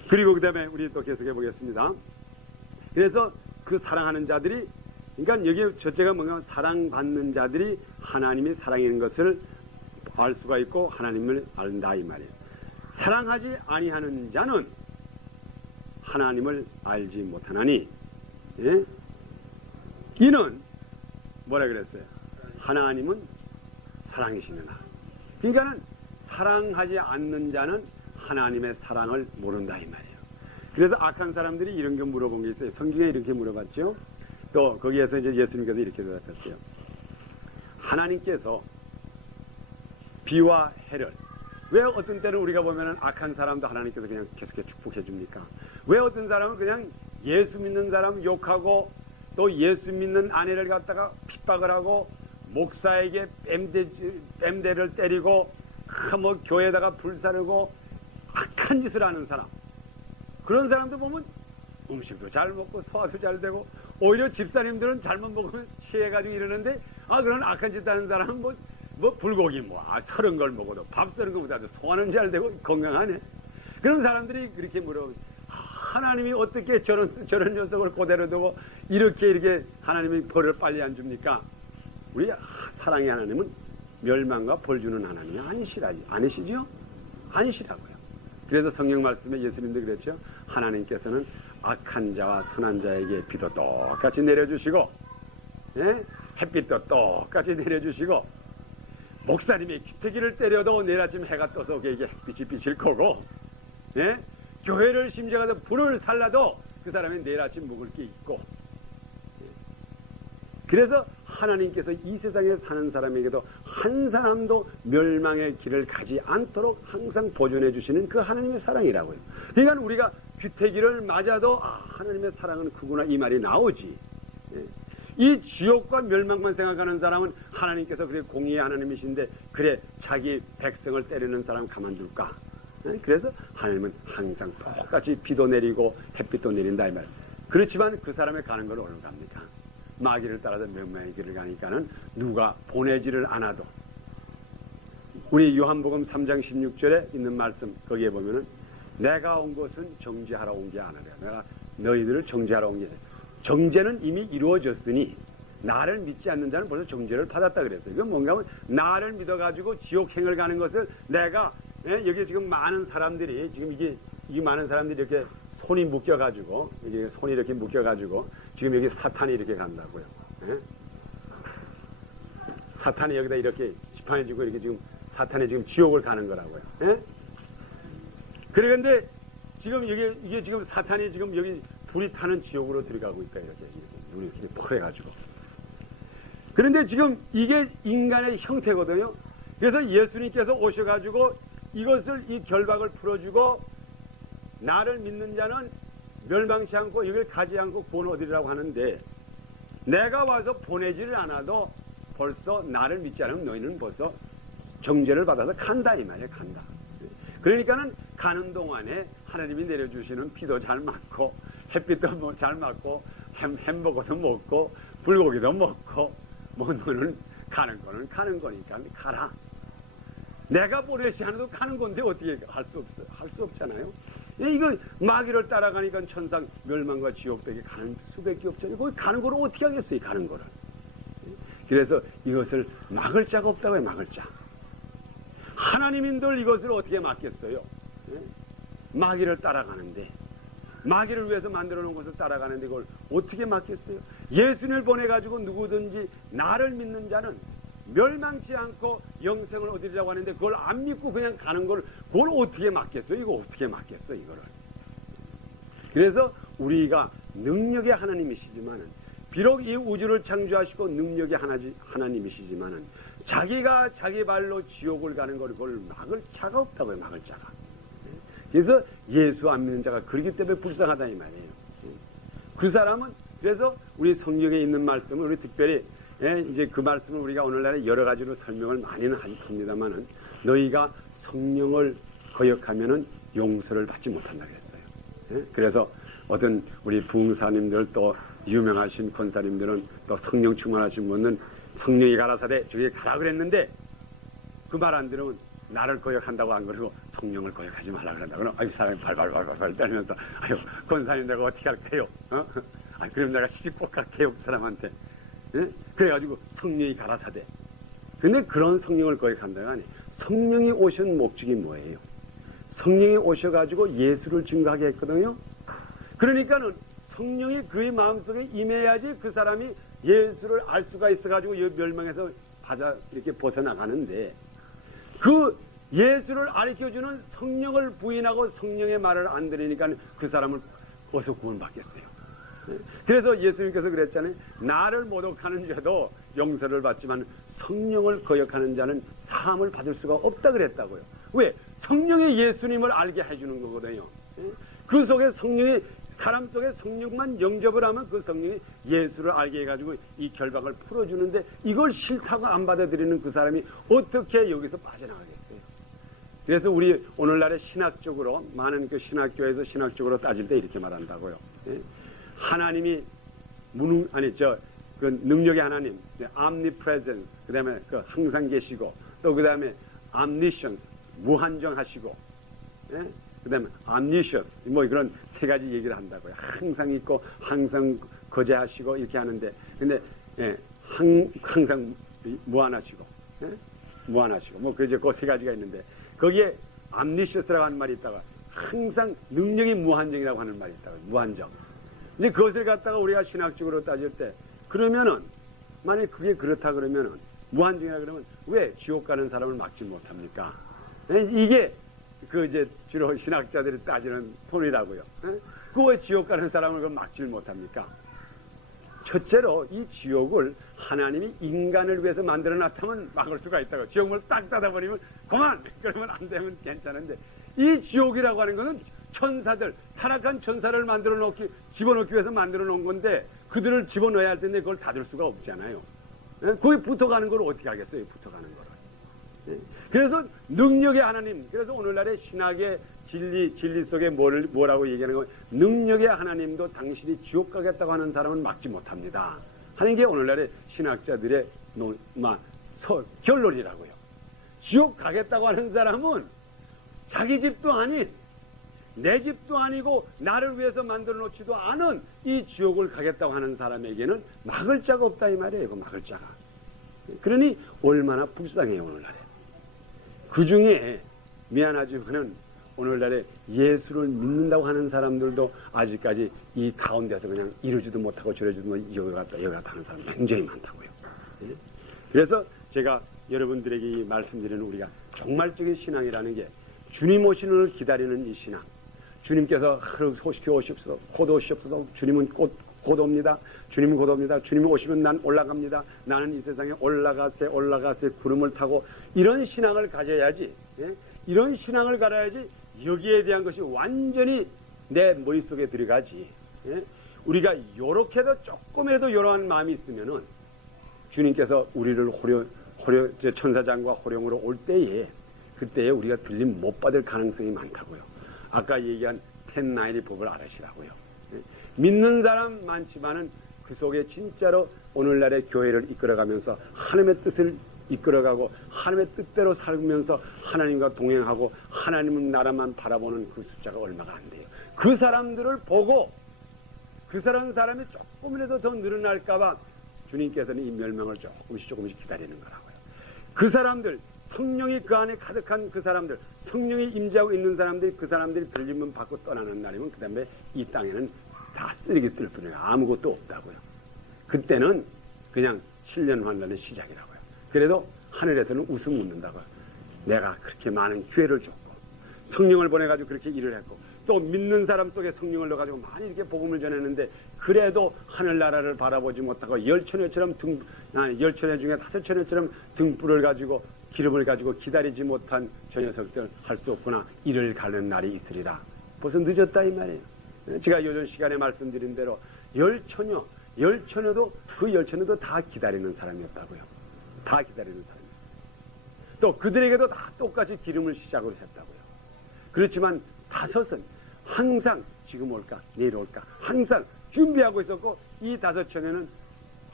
그리고 그 다음에 우리 또 계속해 보겠습니다. 그래서 그 사랑하는 자들이, 그러니까 여기 첫째가 뭔가 사랑받는 자들이 하나님이 사랑인 것을 알 수가 있고 하나님을 안다 이 말이에요. 사랑하지 아니하는 자는 하나님을 알지 못하나니, 예? 이는 뭐라 그랬어요? 하나님은 사랑이시느라. 그러니까는 사랑하지 않는 자는 하나님의 사랑을 모른다 이 말이에요. 그래서 악한 사람들이 이런 거 물어본 게 있어요. 성경에 이렇게 물어봤죠. 또 거기에서 이제 예수님께서 이렇게 대답했어요. 하나님께서 비와 해를, 왜 어떤 때는 우리가 보면은 악한 사람도 하나님께서 그냥 계속해 축복해 줍니까? 왜 어떤 사람은 그냥 예수 믿는 사람 욕하고 또 예수 믿는 아내를 갖다가 핍박을 하고 목사에게 뺨대를 때리고 뭐 교회에다가 불사르고 악한 짓을 하는 사람, 그런 사람도 보면 음식도 잘 먹고 소화도 잘 되고 오히려 집사님들은 잘못 먹으면 취해가지고 이러는데 그런 악한 짓 하는 사람은 뭐 불고기 서른 걸 먹어도 밥 서른 거보다도 소화는 잘 되고 건강하네. 그런 사람들이 그렇게 물어보면 하나님이 어떻게 저런 녀석을 그대로 두고 이렇게 하나님이 벌을 빨리 안 줍니까? 우리 사랑의 하나님은 멸망과 벌 주는 하나님이 아니시죠? 아니시라고요. 그래서 성경 말씀에 예수님도 그랬죠. 하나님께서는 악한 자와 선한 자에게 비도 똑같이 내려주시고, 예? 햇빛도 똑같이 내려주시고, 목사님이 기태기를 때려도 내일 아침 해가 떠서 그에게 햇빛이 비칠 거고, 예? 교회를 심지어가서 불을 살라도 그 사람이 내일 아침 먹을 게 있고, 그래서 하나님께서 이 세상에 사는 사람에게도 한 사람도 멸망의 길을 가지 않도록 항상 보존해 주시는 그 하나님의 사랑이라고요. 그러니까 우리가 귀태기를 맞아도 하나님의 사랑은 크구나 이 말이 나오지. 이 지옥과 멸망만 생각하는 사람은 하나님께서 그래 공의의 하나님이신데 그래 자기 백성을 때리는 사람 가만둘까? 그래서 하나님은 항상 똑같이 비도 내리고 햇빛도 내린다 이 말. 그렇지만 그 사람의 가는 건 어디로 갑니까? 마귀를 따라서 멸망의 길을 가니까는 누가 보내지를 않아도, 우리 요한복음 3장 16절에 있는 말씀 거기에 보면은 내가 온 것은 정죄하러 온 게 아니라 내가 너희들을 정죄하러 온 게 아니라, 정죄는 이미 이루어졌으니 나를 믿지 않는 자는 벌써 정죄를 받았다 그랬어요. 이건 뭔가 하면 나를 믿어가지고 지옥행을 가는 것을 내가, 여기 지금 많은 사람들이 지금 이 많은 사람들이 이렇게 손이 묶여가지고, 이게 손이 이렇게 묶여가지고, 지금 여기 사탄이 이렇게 간다고요. 예? 사탄이 여기다 이렇게 지팡이지고 이렇게 지금 사탄이 지금 지옥을 가는 거라고요. 예? 그런데 지금 이게 지금 사탄이 지금 여기 불이 타는 지옥으로 들어가고 있다. 이렇게 눈이 이렇게 펄해가지고. 그런데 지금 이게 인간의 형태거든요. 그래서 예수님께서 오셔가지고 이것을, 이 결박을 풀어주고 나를 믿는 자는 멸망치 않고 여기를 가지 않고 구원 얻으리라고 하는데, 내가 와서 보내지를 않아도 벌써 나를 믿지 않으면 너희는 벌써 정죄를 받아서 간다 이 말이에요. 간다. 그러니까는 가는 동안에 하나님이 내려주시는 비도 잘 맞고 햇빛도 잘 맞고 햄버거도 먹고 불고기도 먹고 뭐 너는 가는 거는 가는 거니까 가라. 내가 보내지 않아도 가는 건데 어떻게 할 수 없어? 할 수 없잖아요. 이거 마귀를 따라가니까 천상 멸망과 지옥되게 가는 수밖에 없잖아요. 거기 가는 거를 어떻게 하겠어요? 가는 거를. 그래서 이것을 막을 자가 없다고요. 막을 자. 하나님인들 이것을 어떻게 막겠어요? 마귀를 따라가는데, 마귀를 위해서 만들어 놓은 것을 따라가는데 그걸 어떻게 막겠어요? 예수님을 보내가지고 누구든지 나를 믿는 자는 멸망치 않고 영생을 얻으리라고 하는데 그걸 안 믿고 그냥 가는 걸 그걸 어떻게 막겠어요? 이거 어떻게 막겠어요? 이거를. 그래서 우리가 능력의 하나님이시지만은 비록 이 우주를 창조하시고 능력의 하나님이시지만은 자기가 자기 발로 지옥을 가는 걸 그걸 막을 자가 없다고요. 막을 자가. 그래서 예수 안 믿는 자가 그렇기 때문에 불쌍하다 이 말이에요. 그 사람은 그래서 우리 성경에 있는 말씀을 우리 특별히 이제 그 말씀을 우리가 오늘날에 여러 가지로 설명을 많이는 합니다만은 너희가 성령을 거역하면은 용서를 받지 못한다 그랬어요. 그래서 어떤 우리 부흥사님들 또 유명하신 권사님들은 또 성령 충만하신 분은 성령이 가라사대 저기 가라 그랬는데 그 말 안 들으면 나를 거역한다고 안 그러고 성령을 거역하지 말라 그런다. 그럼 아이 사람이 발발발발 떨면서 아유 권사님 내가 어떻게 할까요? 그럼 내가 시집 못 갈게요 그 사람한테. 그래가지고 성령이 가라사대. 근데 그런 성령을 거역한다가 아니 성령이 오신 목적이 뭐예요? 성령이 오셔가지고 예수를 증거하게 했거든요. 그러니까는 성령이 그의 마음속에 임해야지 그 사람이 예수를 알 수가 있어가지고 멸망에서 이렇게 벗어나가는데 그 예수를 가르쳐주는 성령을 부인하고 성령의 말을 안 들으니까 그 사람을 어디서 구원받겠어요. 그래서 예수님께서 그랬잖아요. 나를 모독하는 자도 용서를 받지만 성령을 거역하는 자는 사함을 받을 수가 없다 그랬다고요. 왜? 성령이 예수님을 알게 해주는 거거든요. 그 속에 성령이 사람 속에 성령만 영접을 하면 그 성령이 예수를 알게 해가지고 이 결박을 풀어주는데 이걸 싫다고 안 받아들이는 그 사람이 어떻게 여기서 빠져나가겠어요? 그래서 우리 오늘날의 신학적으로 많은 그 신학교에서 신학적으로 따질 때 이렇게 말한다고요. 하나님이 그 능력의 하나님, omnipresence, 그 다음에 그 항상 계시고 또 그 다음에 omniscience, 무한정하시고, 그 다음에 omniscious, 뭐 그런 세 가지 얘기를 한다고요. 항상 있고 항상 거제하시고 이렇게 하는데 근데 항상 무한하시고 무한하시고 뭐 그 세 가지가 있는데 거기에 omniscious라고 하는 말이 있다가 항상 능력이 무한정이라고 하는 말이 있다고 무한정. 이제 그것을 갖다가 우리가 신학적으로 따질 때 그러면은 만약 그게 그렇다 그러면은 무한정이라 그러면 왜 지옥 가는 사람을 막지 못합니까? 이게 그 이제 주로 신학자들이 따지는 토론이라고요. 그 왜 지옥 가는 사람을 막지 못합니까? 첫째로 이 지옥을 하나님이 인간을 위해서 만들어 놨다면 막을 수가 있다고. 지옥문을 딱 닫아버리면 그만! 그러면 안 되면 괜찮은데 이 지옥이라고 하는 것은 천사들, 타락한 천사를 집어넣기 위해서 만들어 놓은 건데 그들을 집어넣어야 할 텐데 그걸 닫을 수가 없잖아요. 거기 붙어가는 걸 어떻게 하겠어요? 붙어가는 거를. 그래서 능력의 하나님, 그래서 오늘날의 신학의 진리 속에 뭐라고 얘기하는 건 능력의 하나님도 당신이 지옥 가겠다고 하는 사람은 막지 못합니다 하는 게 오늘날의 신학자들의 결론이라고요. 지옥 가겠다고 하는 사람은 자기 집도 아닌 내 집도 아니고 나를 위해서 만들어 놓지도 않은 이 지옥을 가겠다고 하는 사람에게는 막을 자가 없다 이 말이에요. 그 막을 자가. 그러니 얼마나 불쌍해요 오늘날에. 그 중에 미안하지만은 오늘날에 예수를 믿는다고 하는 사람들도 아직까지 이 가운데서 그냥 이러지도 못하고 저러지도 못하고 여기 갔다 하는 사람이 굉장히 많다고요. 그래서 제가 여러분들에게 말씀드리는 우리가 종말적인 신앙이라는 게 주님 오시는 기다리는 이 신앙. 주님께서 소식해 오십시오. 곧 오시옵소서. 주님은 곧 옵니다. 주님은 곧 옵니다. 주님이 오시면 난 올라갑니다. 나는 이 세상에 올라가세 구름을 타고 이런 신앙을 가져야지. 이런 신앙을 가져야지 여기에 대한 것이 완전히 내 머릿속에 들어가지. 우리가 요렇게도 조금이라도 이러한 마음이 있으면은 주님께서 우리를 천사장과 호령으로 올 때에 그때에 우리가 들림 못 받을 가능성이 많다고요. 아까 얘기한 1090 법을 알으시라고요. 믿는 사람 많지만은 그 속에 진짜로 오늘날의 교회를 이끌어가면서 하나님의 뜻을 이끌어가고 하나님의 뜻대로 살면서 하나님과 동행하고 하나님의 나라만 바라보는 그 숫자가 얼마가 안 돼요. 그 사람들을 보고 그 사람이 조금이라도 더 늘어날까봐 주님께서는 이 멸망을 조금씩 기다리는 거라고요. 그 사람들, 성령이 그 안에 가득한 그 사람들, 성령이 임재하고 있는 사람들이 그 사람들이 들림만 받고 떠나는 날이면 그 다음에 이 땅에는 다 쓰레기들 뿐이에요. 아무것도 없다고요. 그때는 그냥 7년 환란의 시작이라고요. 그래도 하늘에서는 웃음 웃는다고요. 내가 그렇게 많은 기회를 줬고 성령을 보내가지고 그렇게 일을 했고 또 믿는 사람 속에 성령을 넣어가지고 많이 이렇게 복음을 전했는데 그래도 하늘나라를 바라보지 못하고 열처녀처럼 열처녀 중에 5처녀처럼 등불을 가지고 기름을 가지고 기다리지 못한 저 녀석들 할 수 없구나. 이를 가는 날이 있으리라. 벌써 늦었다 이 말이에요. 제가 요즘 시간에 말씀드린 대로 열처녀도 그 열처녀도 다 기다리는 사람이었다고요. 다 기다리는 사람이에요. 또 그들에게도 다 똑같이 기름을 시작으로 했다고요. 그렇지만 5은 항상 지금 올까 내일 올까 항상 준비하고 있었고 이 5처녀는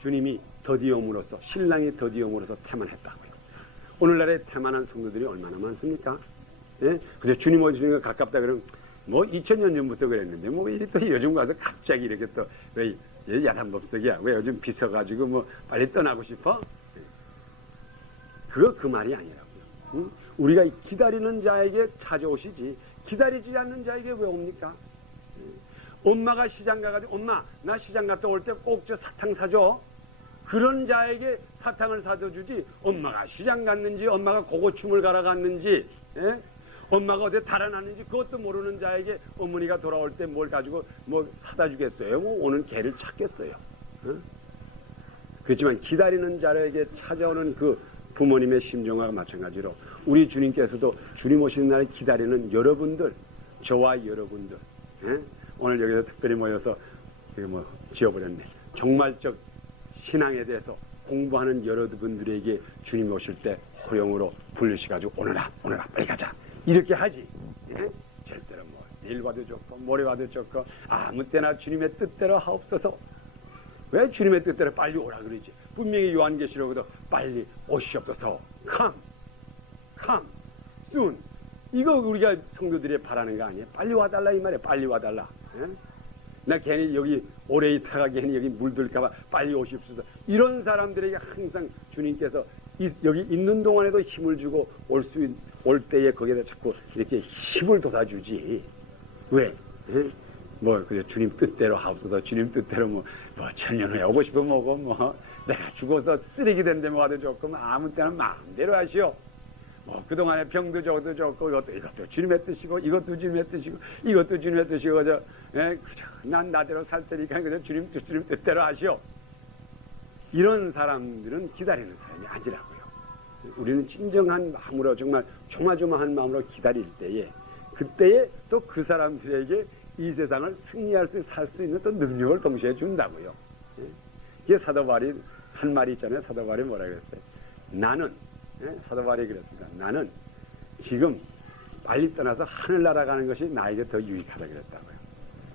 주님이 더디옴으로써 신랑이 더디옴으로써 태만했다고요. 오늘날에 태만한 성도들이 얼마나 많습니까? 예? 근데 주님 오시는 거 가깝다 그러면 뭐 2000년 전부터 그랬는데 뭐 또 요즘 가서 갑자기 이렇게 또 왜 야단법석이야 왜 요즘 비서가지고 뭐 빨리 떠나고 싶어? 그거 그 말이 아니라고요. 응? 우리가 기다리는 자에게 찾아오시지 기다리지 않는 자에게 왜 옵니까? 엄마가 시장 가가지고 엄마 나 시장 갔다 올 때 꼭 저 사탕 사줘. 그런 자에게 사탕을 사줘 주지 엄마가 시장 갔는지 엄마가 고고춤을 가러 갔는지 예? 엄마가 어디 달아났는지 그것도 모르는 자에게 어머니가 돌아올 때 뭘 가지고 뭐 사다 주겠어요? 뭐 오는 개를 찾겠어요. 어? 그렇지만 기다리는 자에게 찾아오는 그 부모님의 심정과 마찬가지로 우리 주님께서도 주님 오시는 날 기다리는 여러분들 저와 여러분들 예? 오늘 여기서 특별히 모여서 뭐 지어버렸네. 종말적 신앙에 대해서 공부하는 여러분들에게 주님 오실 때 호령으로 부르시가지고 오너라 빨리 가자 이렇게 하지. 예? 절대로 뭐 내일 와도 좋고 모레 와도 좋고 아무 때나 주님의 뜻대로 하옵소서. 왜 주님의 뜻대로 빨리 오라 그러지? 분명히 요한계시록에도 빨리 오시옵소서. come soon. 이거 우리가 성도들이 바라는 거 아니에요? 빨리 와달라 이 말이에요. 빨리 와달라. 예? 나 괜히 여기 오래 있다가 괜히 여기 물들까봐 빨리 오십시오. 이런 사람들에게 항상 주님께서 여기 있는 동안에도 힘을 주고 올 때에 거기에다 자꾸 이렇게 힘을 돋아주지. 왜? 예? 뭐 그래 주님 뜻대로 하옵소서. 주님 뜻대로 뭐 천년 후에 오고 싶으면 오고 뭐 내가 죽어서 쓰레기 된 데만 와도 좋고 뭐 아무 때나 마음대로 하시오. 뭐 그동안에 병도 저도 좋고 이것도 주님의 뜻이고 이것도 주님의 뜻이고 이것도 주님의 뜻이고 그저 난 나대로 살 테니까 그저 주님 뜻대로 하시오. 이런 사람들은 기다리는 사람이 아니라고요. 우리는 진정한 마음으로 정말 조마조마한 마음으로 기다릴 때에 그때에 또 그 사람들에게 이 세상을 승리할 수 살 수 있는 또 능력을 동시에 준다고요. 이게 사도 바울이 한 말이 있잖아요. 사도 바울이 뭐라 그랬어요? 나는 사도 바울이 그랬습니다. 나는 지금 빨리 떠나서 하늘나라 가는 것이 나에게 더 유익하다 그랬다고요.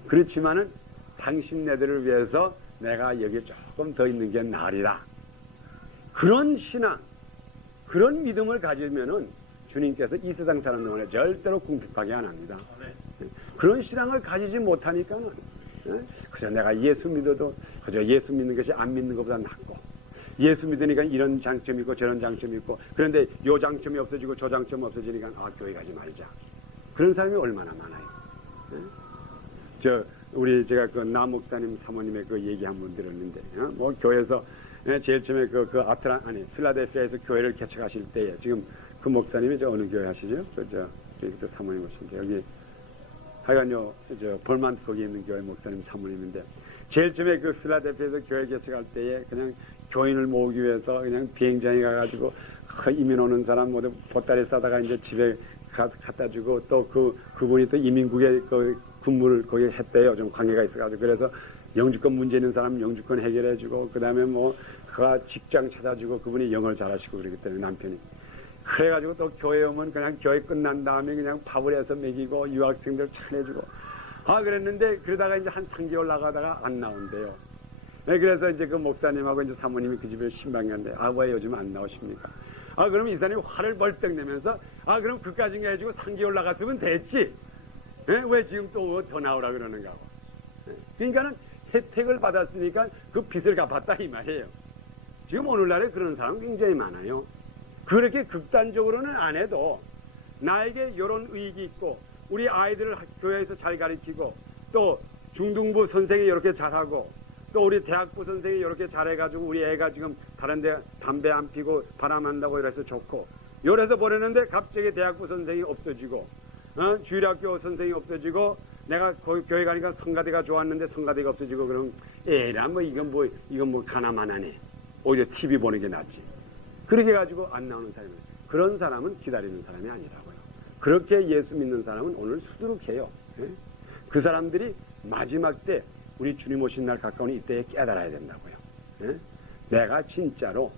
그렇지만은 당신네들을 위해서 내가 여기 조금 더 있는 게 나으리라. 그런 신앙, 그런 믿음을 가지면은 주님께서 이 세상 사람 동안에 절대로 궁핍하게 안 합니다. 그런 신앙을 가지지 못하니까는 그저 내가 예수 믿어도 그저 예수 믿는 것이 안 믿는 것보다 낫고 예수 믿으니까 이런 장점이 있고 저런 장점이 있고 그런데 요 장점이 없어지고 저 장점이 없어지니까 교회 가지 말자. 그런 사람이 얼마나 많아요. 제가 그 남 목사님 사모님의 그 얘기 한번 들었는데 뭐 교회에서 제일 처음에 필라델피아에서 교회를 개척하실 때에 지금 그 목사님이 어느 교회 하시죠? 그 사모님 오신데 여기 하여간요 볼만 거기 있는 교회 목사님 사모님인데 제일 처음에 그 필라델피아에서 교회 개척할 때에 그냥 교인을 모으기 위해서 그냥 비행장에 가가지고 이민 오는 사람 모두 보따리 싸다가 이제 집에 갖다 주고 또 그분이 또 이민국에 그 근무를 거기 했대요. 좀 관계가 있어가지고 그래서 영주권 문제 있는 사람 영주권 해결해 주고 그 다음에 뭐 그가 직장 찾아주고 그분이 영어를 잘하시고 그러기 때문에 남편이 그래가지고 또 교회 오면 그냥 교회 끝난 다음에 그냥 밥을 해서 먹이고 유학생들 차려주고 그랬는데 그러다가 이제 한 3개월 나가다가 안 나온대요. 네, 그래서 이제 그 목사님하고 이제 사모님이 그 집에 신방에 갔는데 왜 요즘 안 나오십니까? 그럼 이 사람이 화를 벌떡 내면서 그럼 그까지 해주고 3개월 나갔으면 됐지. 네? 왜 지금 또 더 나오라 그러는가 봐. 네? 그러니까는 혜택을 받았으니까 그 빚을 갚았다 이 말이에요. 지금 오늘날에 그런 사람 굉장히 많아요. 그렇게 극단적으로는 안 해도 나에게 이런 의익이 있고 우리 아이들을 교회에서 잘 가르치고 또 중등부 선생이 이렇게 잘하고 또 우리 대학부 선생이 이렇게 잘해가지고 우리 애가 지금 다른 데 담배 안 피고 바람 안 나고 이래서 좋고 이래서 보내는데 갑자기 대학부 선생이 없어지고 주일학교 선생이 없어지고 내가 교회 가니까 성가대가 좋았는데 성가대가 없어지고 그럼 에라 이건 뭐 가나마나네. 오히려 TV 보는 게 낫지. 그렇게 가지고 안 나오는 사람은 그런 사람은 기다리는 사람이 아니라고요. 그렇게 예수 믿는 사람은 오늘 수두룩해요. 예? 그 사람들이 마지막 때 우리 주님 오신 날 가까우니 이때에 깨달아야 된다고요. 예? 내가 진짜로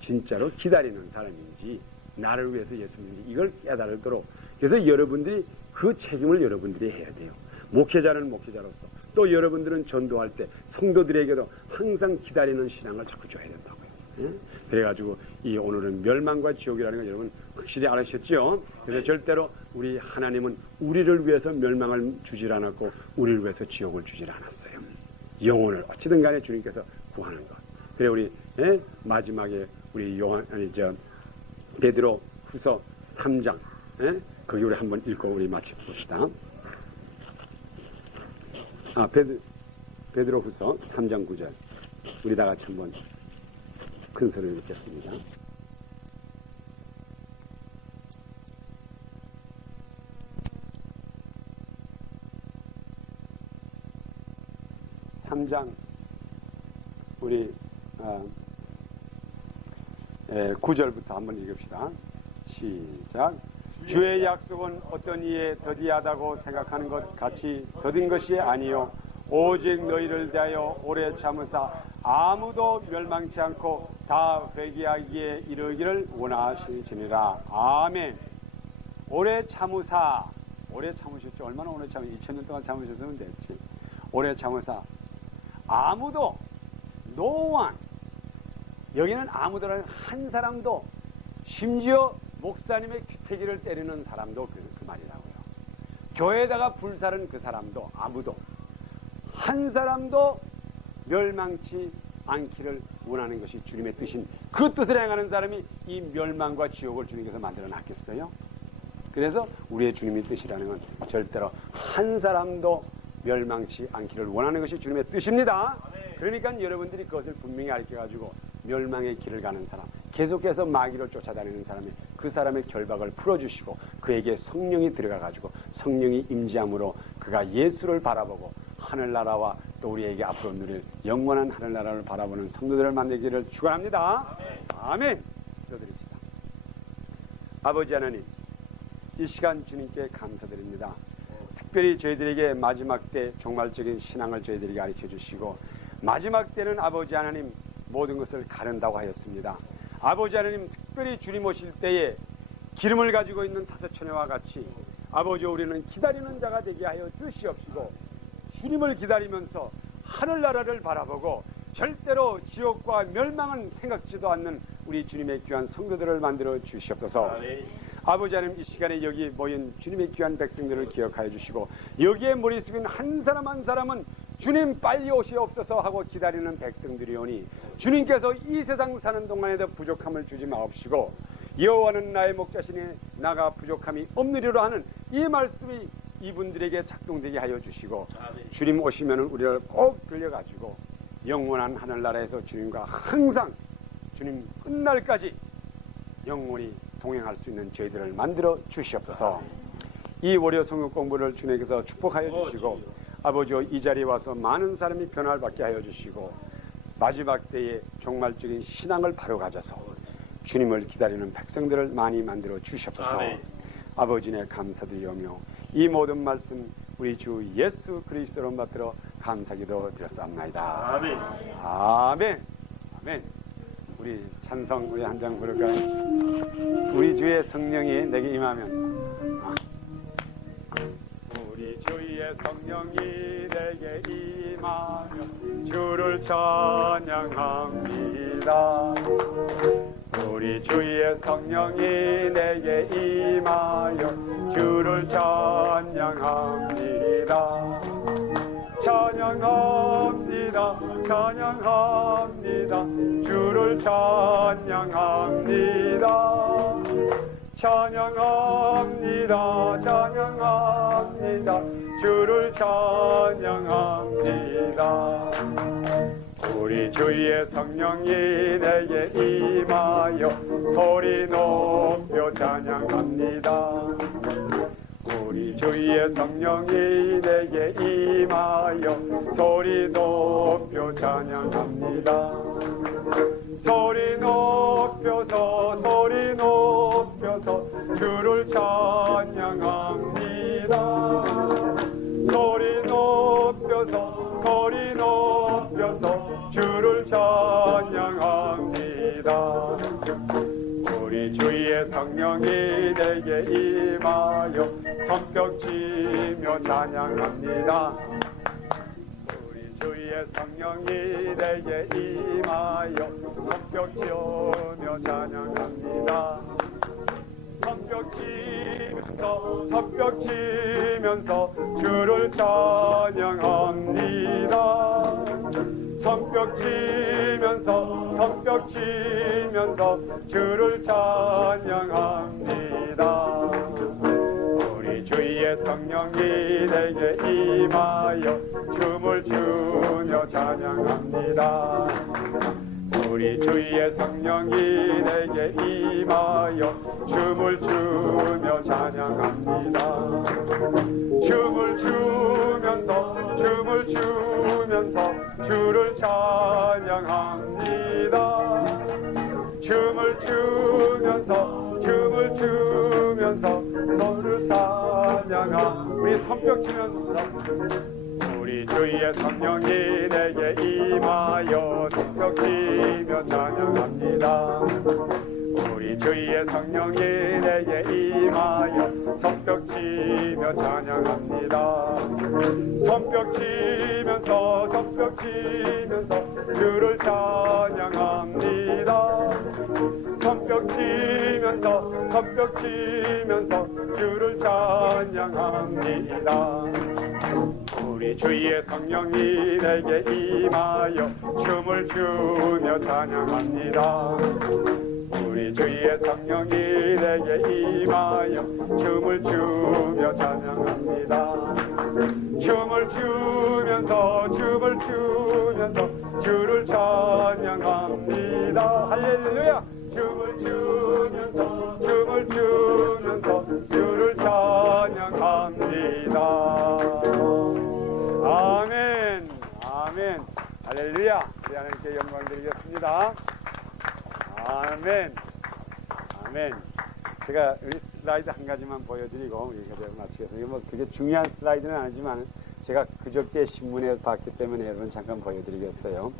기다리는 사람인지 나를 위해서 예수 믿는지 이걸 깨달도록 그래서 여러분들이 그 책임을 여러분들이 해야 돼요. 목회자는 목회자로서 또 여러분들은 전도할 때 성도들에게도 항상 기다리는 신앙을 자꾸 줘야 된다고요. 예? 그래가지고 이 오늘은 멸망과 지옥이라는 걸 여러분 확실히 알으셨죠? 그래서 절대로 우리 하나님은 우리를 위해서 멸망을 주질 않았고 우리를 위해서 지옥을 주질 않았어요. 영혼을 어찌든 간에 주님께서 구하는 것. 그래 우리 마지막에 우리 베드로 후서 3장 거기 우리 한번 읽고 우리 마쳐봅시다. 베드로 후서 3장 9절 우리 다 같이 한번 큰 소리를 읽겠습니다. 우리 9절부터 한번 읽읍시다. 시작. 주의 약속은 어떤 이에 더디하다고 생각하는 것 같이 더딘 것이 아니요 오직 너희를 대하여 오래 참으사 아무도 멸망치 않고 다 회개하기에 이르기를 원하시니라. 아멘. 오래 참으사 오래 참으셨죠? 얼마나 오래 2000년 동안 참으셨으면 됐지. 오래 참으사 아무도 no one 여기는 아무도라는 한 사람도 심지어 목사님의 귀태기를 때리는 사람도 그 말이라고요. 교회에다가 불사른 그 사람도 아무도 한 사람도 멸망치 않기를 원하는 것이 주님의 뜻인 그 뜻을 행하는 사람이 이 멸망과 지옥을 주님께서 만들어 놨겠어요? 그래서 우리의 주님의 뜻이라는 건 절대로 한 사람도 멸망치 않기를 원하는 것이 주님의 뜻입니다. 그러니까 여러분들이 그것을 분명히 알려가지고 멸망의 길을 가는 사람, 계속해서 마귀를 쫓아다니는 사람이 그 사람의 결박을 풀어주시고 그에게 성령이 들어가가지고 성령이 임재함으로 그가 예수를 바라보고 하늘나라와 또 우리에게 앞으로 누릴 영원한 하늘나라를 바라보는 성도들을 만들기를 축원합니다. 아멘. 기도드립시다. 아버지 하나님, 이 시간 주님께 감사드립니다. 특별히 저희들에게 마지막 때 종말적인 신앙을 저희들에게 가르쳐 주시고 마지막 때는 아버지 하나님 모든 것을 가른다고 하였습니다. 아버지 하나님, 특별히 주님 오실 때에 기름을 가지고 있는 5처녀와 같이 아버지 우리는 기다리는 자가 되게 하여 주시옵시고 주님을 기다리면서 하늘나라를 바라보고 절대로 지옥과 멸망은 생각지도 않는 우리 주님의 귀한 성도들을 만들어 주시옵소서. 아버지 하나님, 이 시간에 여기 모인 주님의 귀한 백성들을 기억하여 주시고 여기에 머리 숙인 한 사람 한 사람은 주님 빨리 오시옵소서 하고 기다리는 백성들이오니 주님께서 이 세상 사는 동안에도 부족함을 주지 마옵시고 여호와는 나의 목자시니 나가 부족함이 없느리로 하는 이 말씀이 이분들에게 작동되게 하여 주시고 주님 오시면 우리를 꼭 들려가지고 영원한 하늘나라에서 주님과 항상 주님 끝날까지 영원히 동행할 수 있는 저희들을 만들어 주시옵소서. 이 월요 성경 공부를 주님께서 축복하여 주시고 아버지와 이 자리에 와서 많은 사람이 변화를 받게 하여 주시고 마지막 때에 종말적인 신앙을 바로 가져서 주님을 기다리는 백성들을 많이 만들어 주시옵소서. 아버지네 감사드리오며 이 모든 말씀 우리 주 예수 그리스도로 받들어 감사기도 드렸사옵나이다. 아멘. 아멘. 아멘. 우리 찬성 우리 한 장 부를까요? 우리 주의 성령이 내게 임하면. 우리 주의 성령이 내게 임하면 주를 찬양합니다. 우리 주의 성령이 내게 임하여 주를 찬양합니다. 찬양합니다. 찬양합니다. 주를 찬양합니다. 찬양합니다. 찬양합니다. 주를 찬양합니다. 우리 주의 성령이 내게 임하여 소리 높여 찬양합니다. 우리 주의 성령이 내게 임하여 소리 높여 찬양합니다. 소리 높여서 소리 높여서 주를 찬양합니다. 소리 높여서 소리 높여서 주를 찬양합니다. 우리 주의 성령이 내게 임하여 손뼉치며 찬양합니다. 우리 주의 성령이 내게 임하여 손뼉치며 찬양합니다. 손뼉치면서 주를 찬양합니다. 손뼉치면서 주를 찬양합니다. 우리 주의 성령이 내게 임하여 춤을 추며 찬양합니다. 우리 주의 성령이 내게 임하여 춤을 추며 찬양합니다. 춤을 추면서 주를 찬양합니다. 춤을 추면서 너를 찬양합니다. 우리 손뼉 치면서 우리 주의 성령이 내게 임하여 손뼉치며 찬양합니다. 우리 주의 성령이 내게 임하여 손뼉치며 찬양합니다. 손뼉치면서 주를 찬양합니다. 손뼉치면서 주를 찬양합니다. 우리 주의 성령이 내게 임하여 춤을 추며 찬양합니다. 우리 주의 성령이 내게 임하여 춤을 추며 찬양합니다. 춤을 추면서 주를 찬양합니다. 할렐루야. 춤을 추면서 주를 찬양합니다. 아멘. 아멘. 할렐루야. 우리 하나님께 영광 드리겠습니다. 아멘. 아멘. 제가 우리 슬라이드 한 가지만 보여드리고 우리 예배를 마치겠습니다. 이거 뭐 그게 중요한 슬라이드는 아니지만 제가 그저께 신문에 봤기 때문에 여러분 잠깐 보여드리겠어요.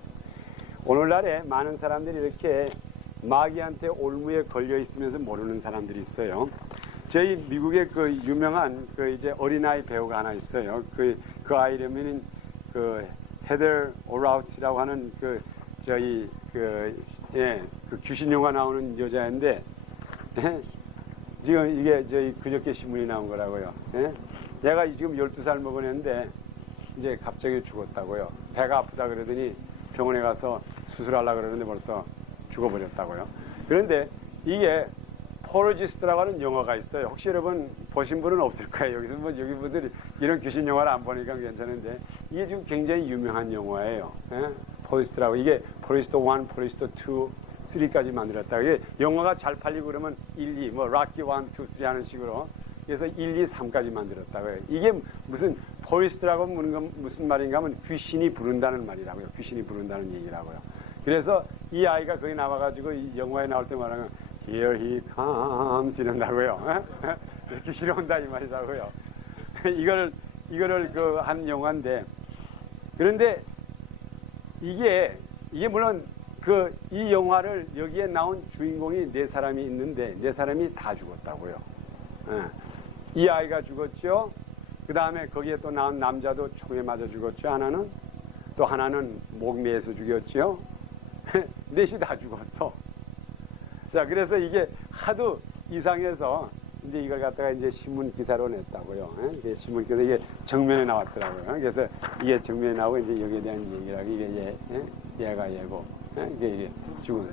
오늘날에 많은 사람들이 이렇게 마귀한테 올무에 걸려 있으면서 모르는 사람들이 있어요. 저희 미국의 그 유명한 그 이제 어린아이 배우가 하나 있어요. 그 아이 이름은 그 헤더 오라우트라고 하는 그 저희 그 귀신 영화 나오는 여자인데 지금 이게 저희 그저께 신문이 나온 거라고요. 얘가 지금 12살 먹은 애인데 이제 갑자기 죽었다고요. 배가 아프다 그러더니 병원에 가서 수술하려고 그러는데 벌써 죽어버렸다고요. 그런데 이게 포로지스트라고 하는 영화가 있어요. 혹시 여러분 보신 분은 없을 거예요. 여기서 뭐 여기 분들이 이런 귀신 영화를 안 보니까 괜찮은데 이게 지금 굉장히 유명한 영화예요. 포리스트라고. 이게 포리스트 1, 포리스트 2, 3까지 만들었다. 이게 영화가 잘 팔리고 그러면 1, 2, 뭐 락키 1, 2, 3 하는 식으로 그래서 1, 2, 3까지 만들었다고요. 이게 무슨 포리스트라고 무슨 말인가 하면 귀신이 부른다는 말이라고요. 귀신이 부른다는 얘기라고요. 그래서 이 아이가 거기 나와가지고 이 영화에 나올 때 말하면 Here he comes 이런다고요. 귀신이 온다 이 말이라고요. 이거를 그 한 영화인데 그런데 이게 물론 이 영화를 여기에 나온 주인공이 4사람이 있는데 4사람이 다 죽었다고요. 예. 이 아이가 죽었죠. 그 다음에 거기에 또 나온 남자도 총에 맞아 죽었죠. 하나는 또 하나는 목매에서 죽였죠. 넷이 다 죽었어. 자, 그래서 이게 하도 이상해서 이제 이걸 갖다가 이제 신문 기사로 냈다고요. 예? 신문 기사 이게 정면에 나왔더라고요. 그래서 이게 정면에 나오고 이제 여기에 대한 얘기라고 이게 얘가 얘고 이게 죽은.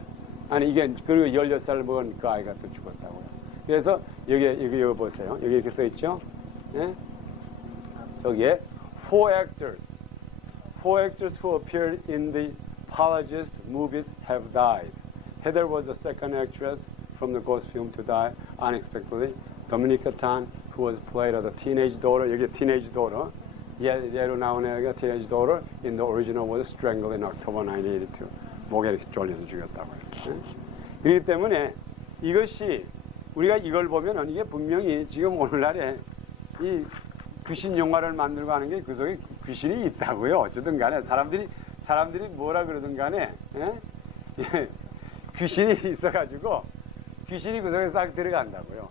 아니 이게 그리고 16살 먹은 그 아이가 또 죽었다고요. 그래서 여기 보세요. 여기 이렇게 써 있죠. 예? 여기에 four actors who appeared in the Poltergeist movies have died. Heather was the second actress from the ghost film to die unexpectedly. Dominica Tan, who was played as a teenage daughter, 여기 teenage daughter, 얘로 나온 애가 teenage daughter, in the original was strangled in October 1982. 목에 이렇게 졸려서 죽였다고요. 그렇기 때문에 이것이 우리가 이걸 보면은 이게 분명히 지금 오늘날에 이 귀신 영화를 만들고 하는 게 그 속에 귀신이 있다고요. 어쨌든 간에 사람들이 뭐라 그러든 간에 예? 귀신이 있어가지고 귀신이 그 속에 싹 들어간다고요.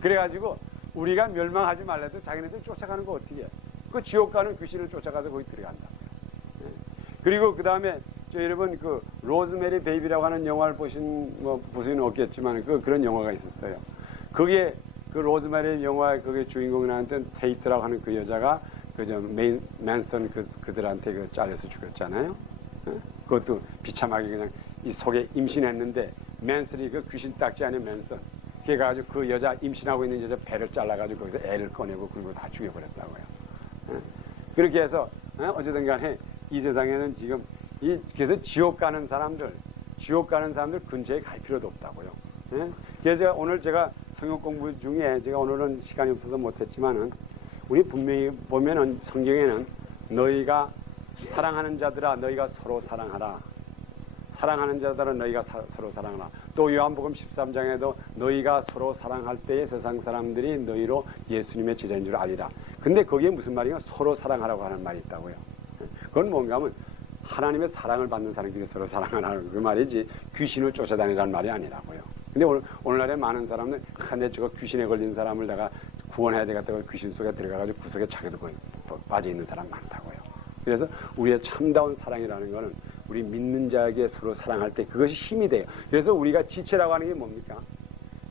그래가지고 우리가 멸망하지 말래도 자기네들 쫓아가는 거 어떻게 해? 그 지옥 가는 귀신을 쫓아가서 거기 들어간다고요. 그리고 그 다음에 여러분 그 로즈메리 베이비라고 하는 영화를 보신 보시는 없겠지만 그런 영화가 있었어요. 거기에 그 로즈메리 영화의 거기 주인공이 나왔던 테이트라고 하는 그 여자가 그저 맨슨 그들한테 잘려서 죽였잖아요. 그것도 비참하게 그냥 이 속에 임신했는데 맨슨이 그 귀신 딱지 아닌 맨슨. 그래가지고 그 여자 임신하고 있는 여자 배를 잘라가지고 거기서 애를 꺼내고 그리고 다 죽여버렸다고요. 그렇게 해서 어쨌든 간에 이 세상에는 지금 그래서 지옥 가는 사람들 근처에 갈 필요도 없다고요. 그래서 오늘 제가 성경 공부 중에 제가 오늘은 시간이 없어서 못했지만은 우리 분명히 보면은 성경에는 너희가 사랑하는 자들아 너희가 서로 사랑하라. 사랑하는 자들아 너희가 서로 사랑하라. 또 요한복음 13장에도 너희가 서로 사랑할 때에 세상 사람들이 너희로 예수님의 제자인 줄 알리라. 근데 거기에 무슨 말이냐? 서로 사랑하라고 하는 말이 있다고요. 그건 뭔가 하면 하나님의 사랑을 받는 사람들이 서로 사랑하라는 그 말이지 귀신을 쫓아다니라는 말이 아니라고요. 근데 오늘날에 많은 사람들 내 저거 귀신에 걸린 사람을 내가 구원해야 되겠다고 귀신 속에 들어가가지고 그 속에 자기도 거의 빠져 있는 사람 많다고요. 그래서 우리의 참다운 사랑이라는 거는 우리 믿는 자에게 서로 사랑할 때 그것이 힘이 돼요. 그래서 우리가 지체라고 하는 게 뭡니까?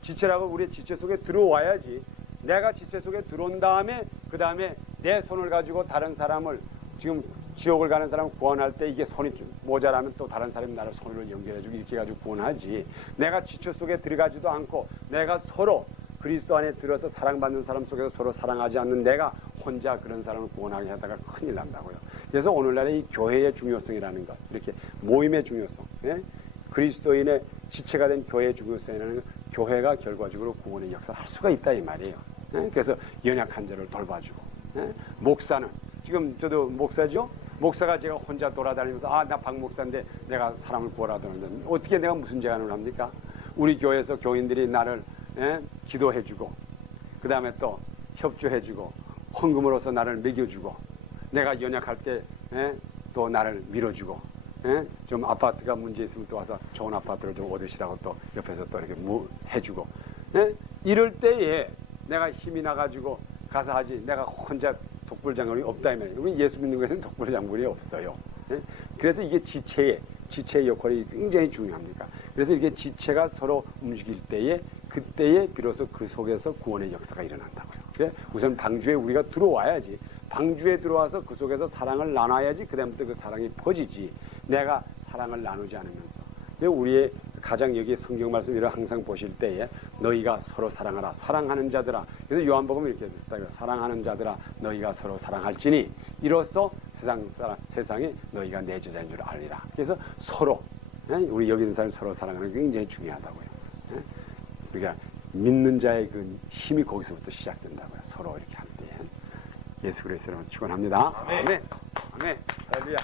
지체라고 우리의 지체 속에 들어와야지. 내가 지체 속에 들어온 다음에 그 다음에 내 손을 가지고 다른 사람을 지금 지옥을 가는 사람 구원할 때 이게 손이 모자라면 또 다른 사람이 나를 손으로 연결해주고 이렇게 해가지고 구원하지. 내가 지체 속에 들어가지도 않고 내가 서로 그리스도 안에 들어서 사랑받는 사람 속에서 서로 사랑하지 않는 내가 혼자 그런 사람을 구원하게 하다가 큰일 난다고요. 그래서 오늘날의 이 교회의 중요성이라는 것, 이렇게 모임의 중요성, 그리스도인의 지체가 된 교회의 중요성이라는 것, 교회가 결과적으로 구원의 역사를 할 수가 있다 이 말이에요. 그래서 연약한 자를 돌봐주고, 목사는 지금 저도 목사죠. 목사가 제가 혼자 돌아다니면서 나 박 목사인데 내가 사람을 구원하더니 어떻게 내가 무슨 재간을 합니까? 우리 교회에서 교인들이 나를 기도해주고 그 다음에 또 협조해주고 헌금으로서 나를 먹여주고 내가 연약할 때 또 나를 밀어주고 좀 아파트가 문제 있으면 또 와서 좋은 아파트를 좀 얻으시라고 또 옆에서 또 이렇게 해주고 이럴 때에 내가 힘이 나가지고 가서 하지 내가 혼자 독불장군이 없다 이 말이에요. 우리 예수 믿는 것에는 독불장군이 없어요. 그래서 이게 지체의 역할이 굉장히 중요합니다. 그래서 이게 지체가 서로 움직일 때에 그때에 비로소 그 속에서 구원의 역사가 일어난다고요. 우선 방주에 우리가 들어와야지. 방주에 들어와서 그 속에서 사랑을 나눠야지. 그 다음부터 그 사랑이 퍼지지. 내가 사랑을 나누지 않으면서. 우리의 가장 여기 성경 말씀을 항상 보실 때에 너희가 서로 사랑하라. 사랑하는 자들아. 그래서 요한복음 이렇게 했어요. 사랑하는 자들아 너희가 서로 사랑할지니 이로써 세상에 너희가 내 제자인 줄 알리라. 그래서 서로 우리 여기 있는 사람을 서로 사랑하는 게 굉장히 중요하다고요. 우리가 믿는 자의 그 힘이 거기서부터 시작된다고요. 서로 이렇게 할 때. 예수 그리스도로 축원합니다. 아멘. 아멘. 할렐루야.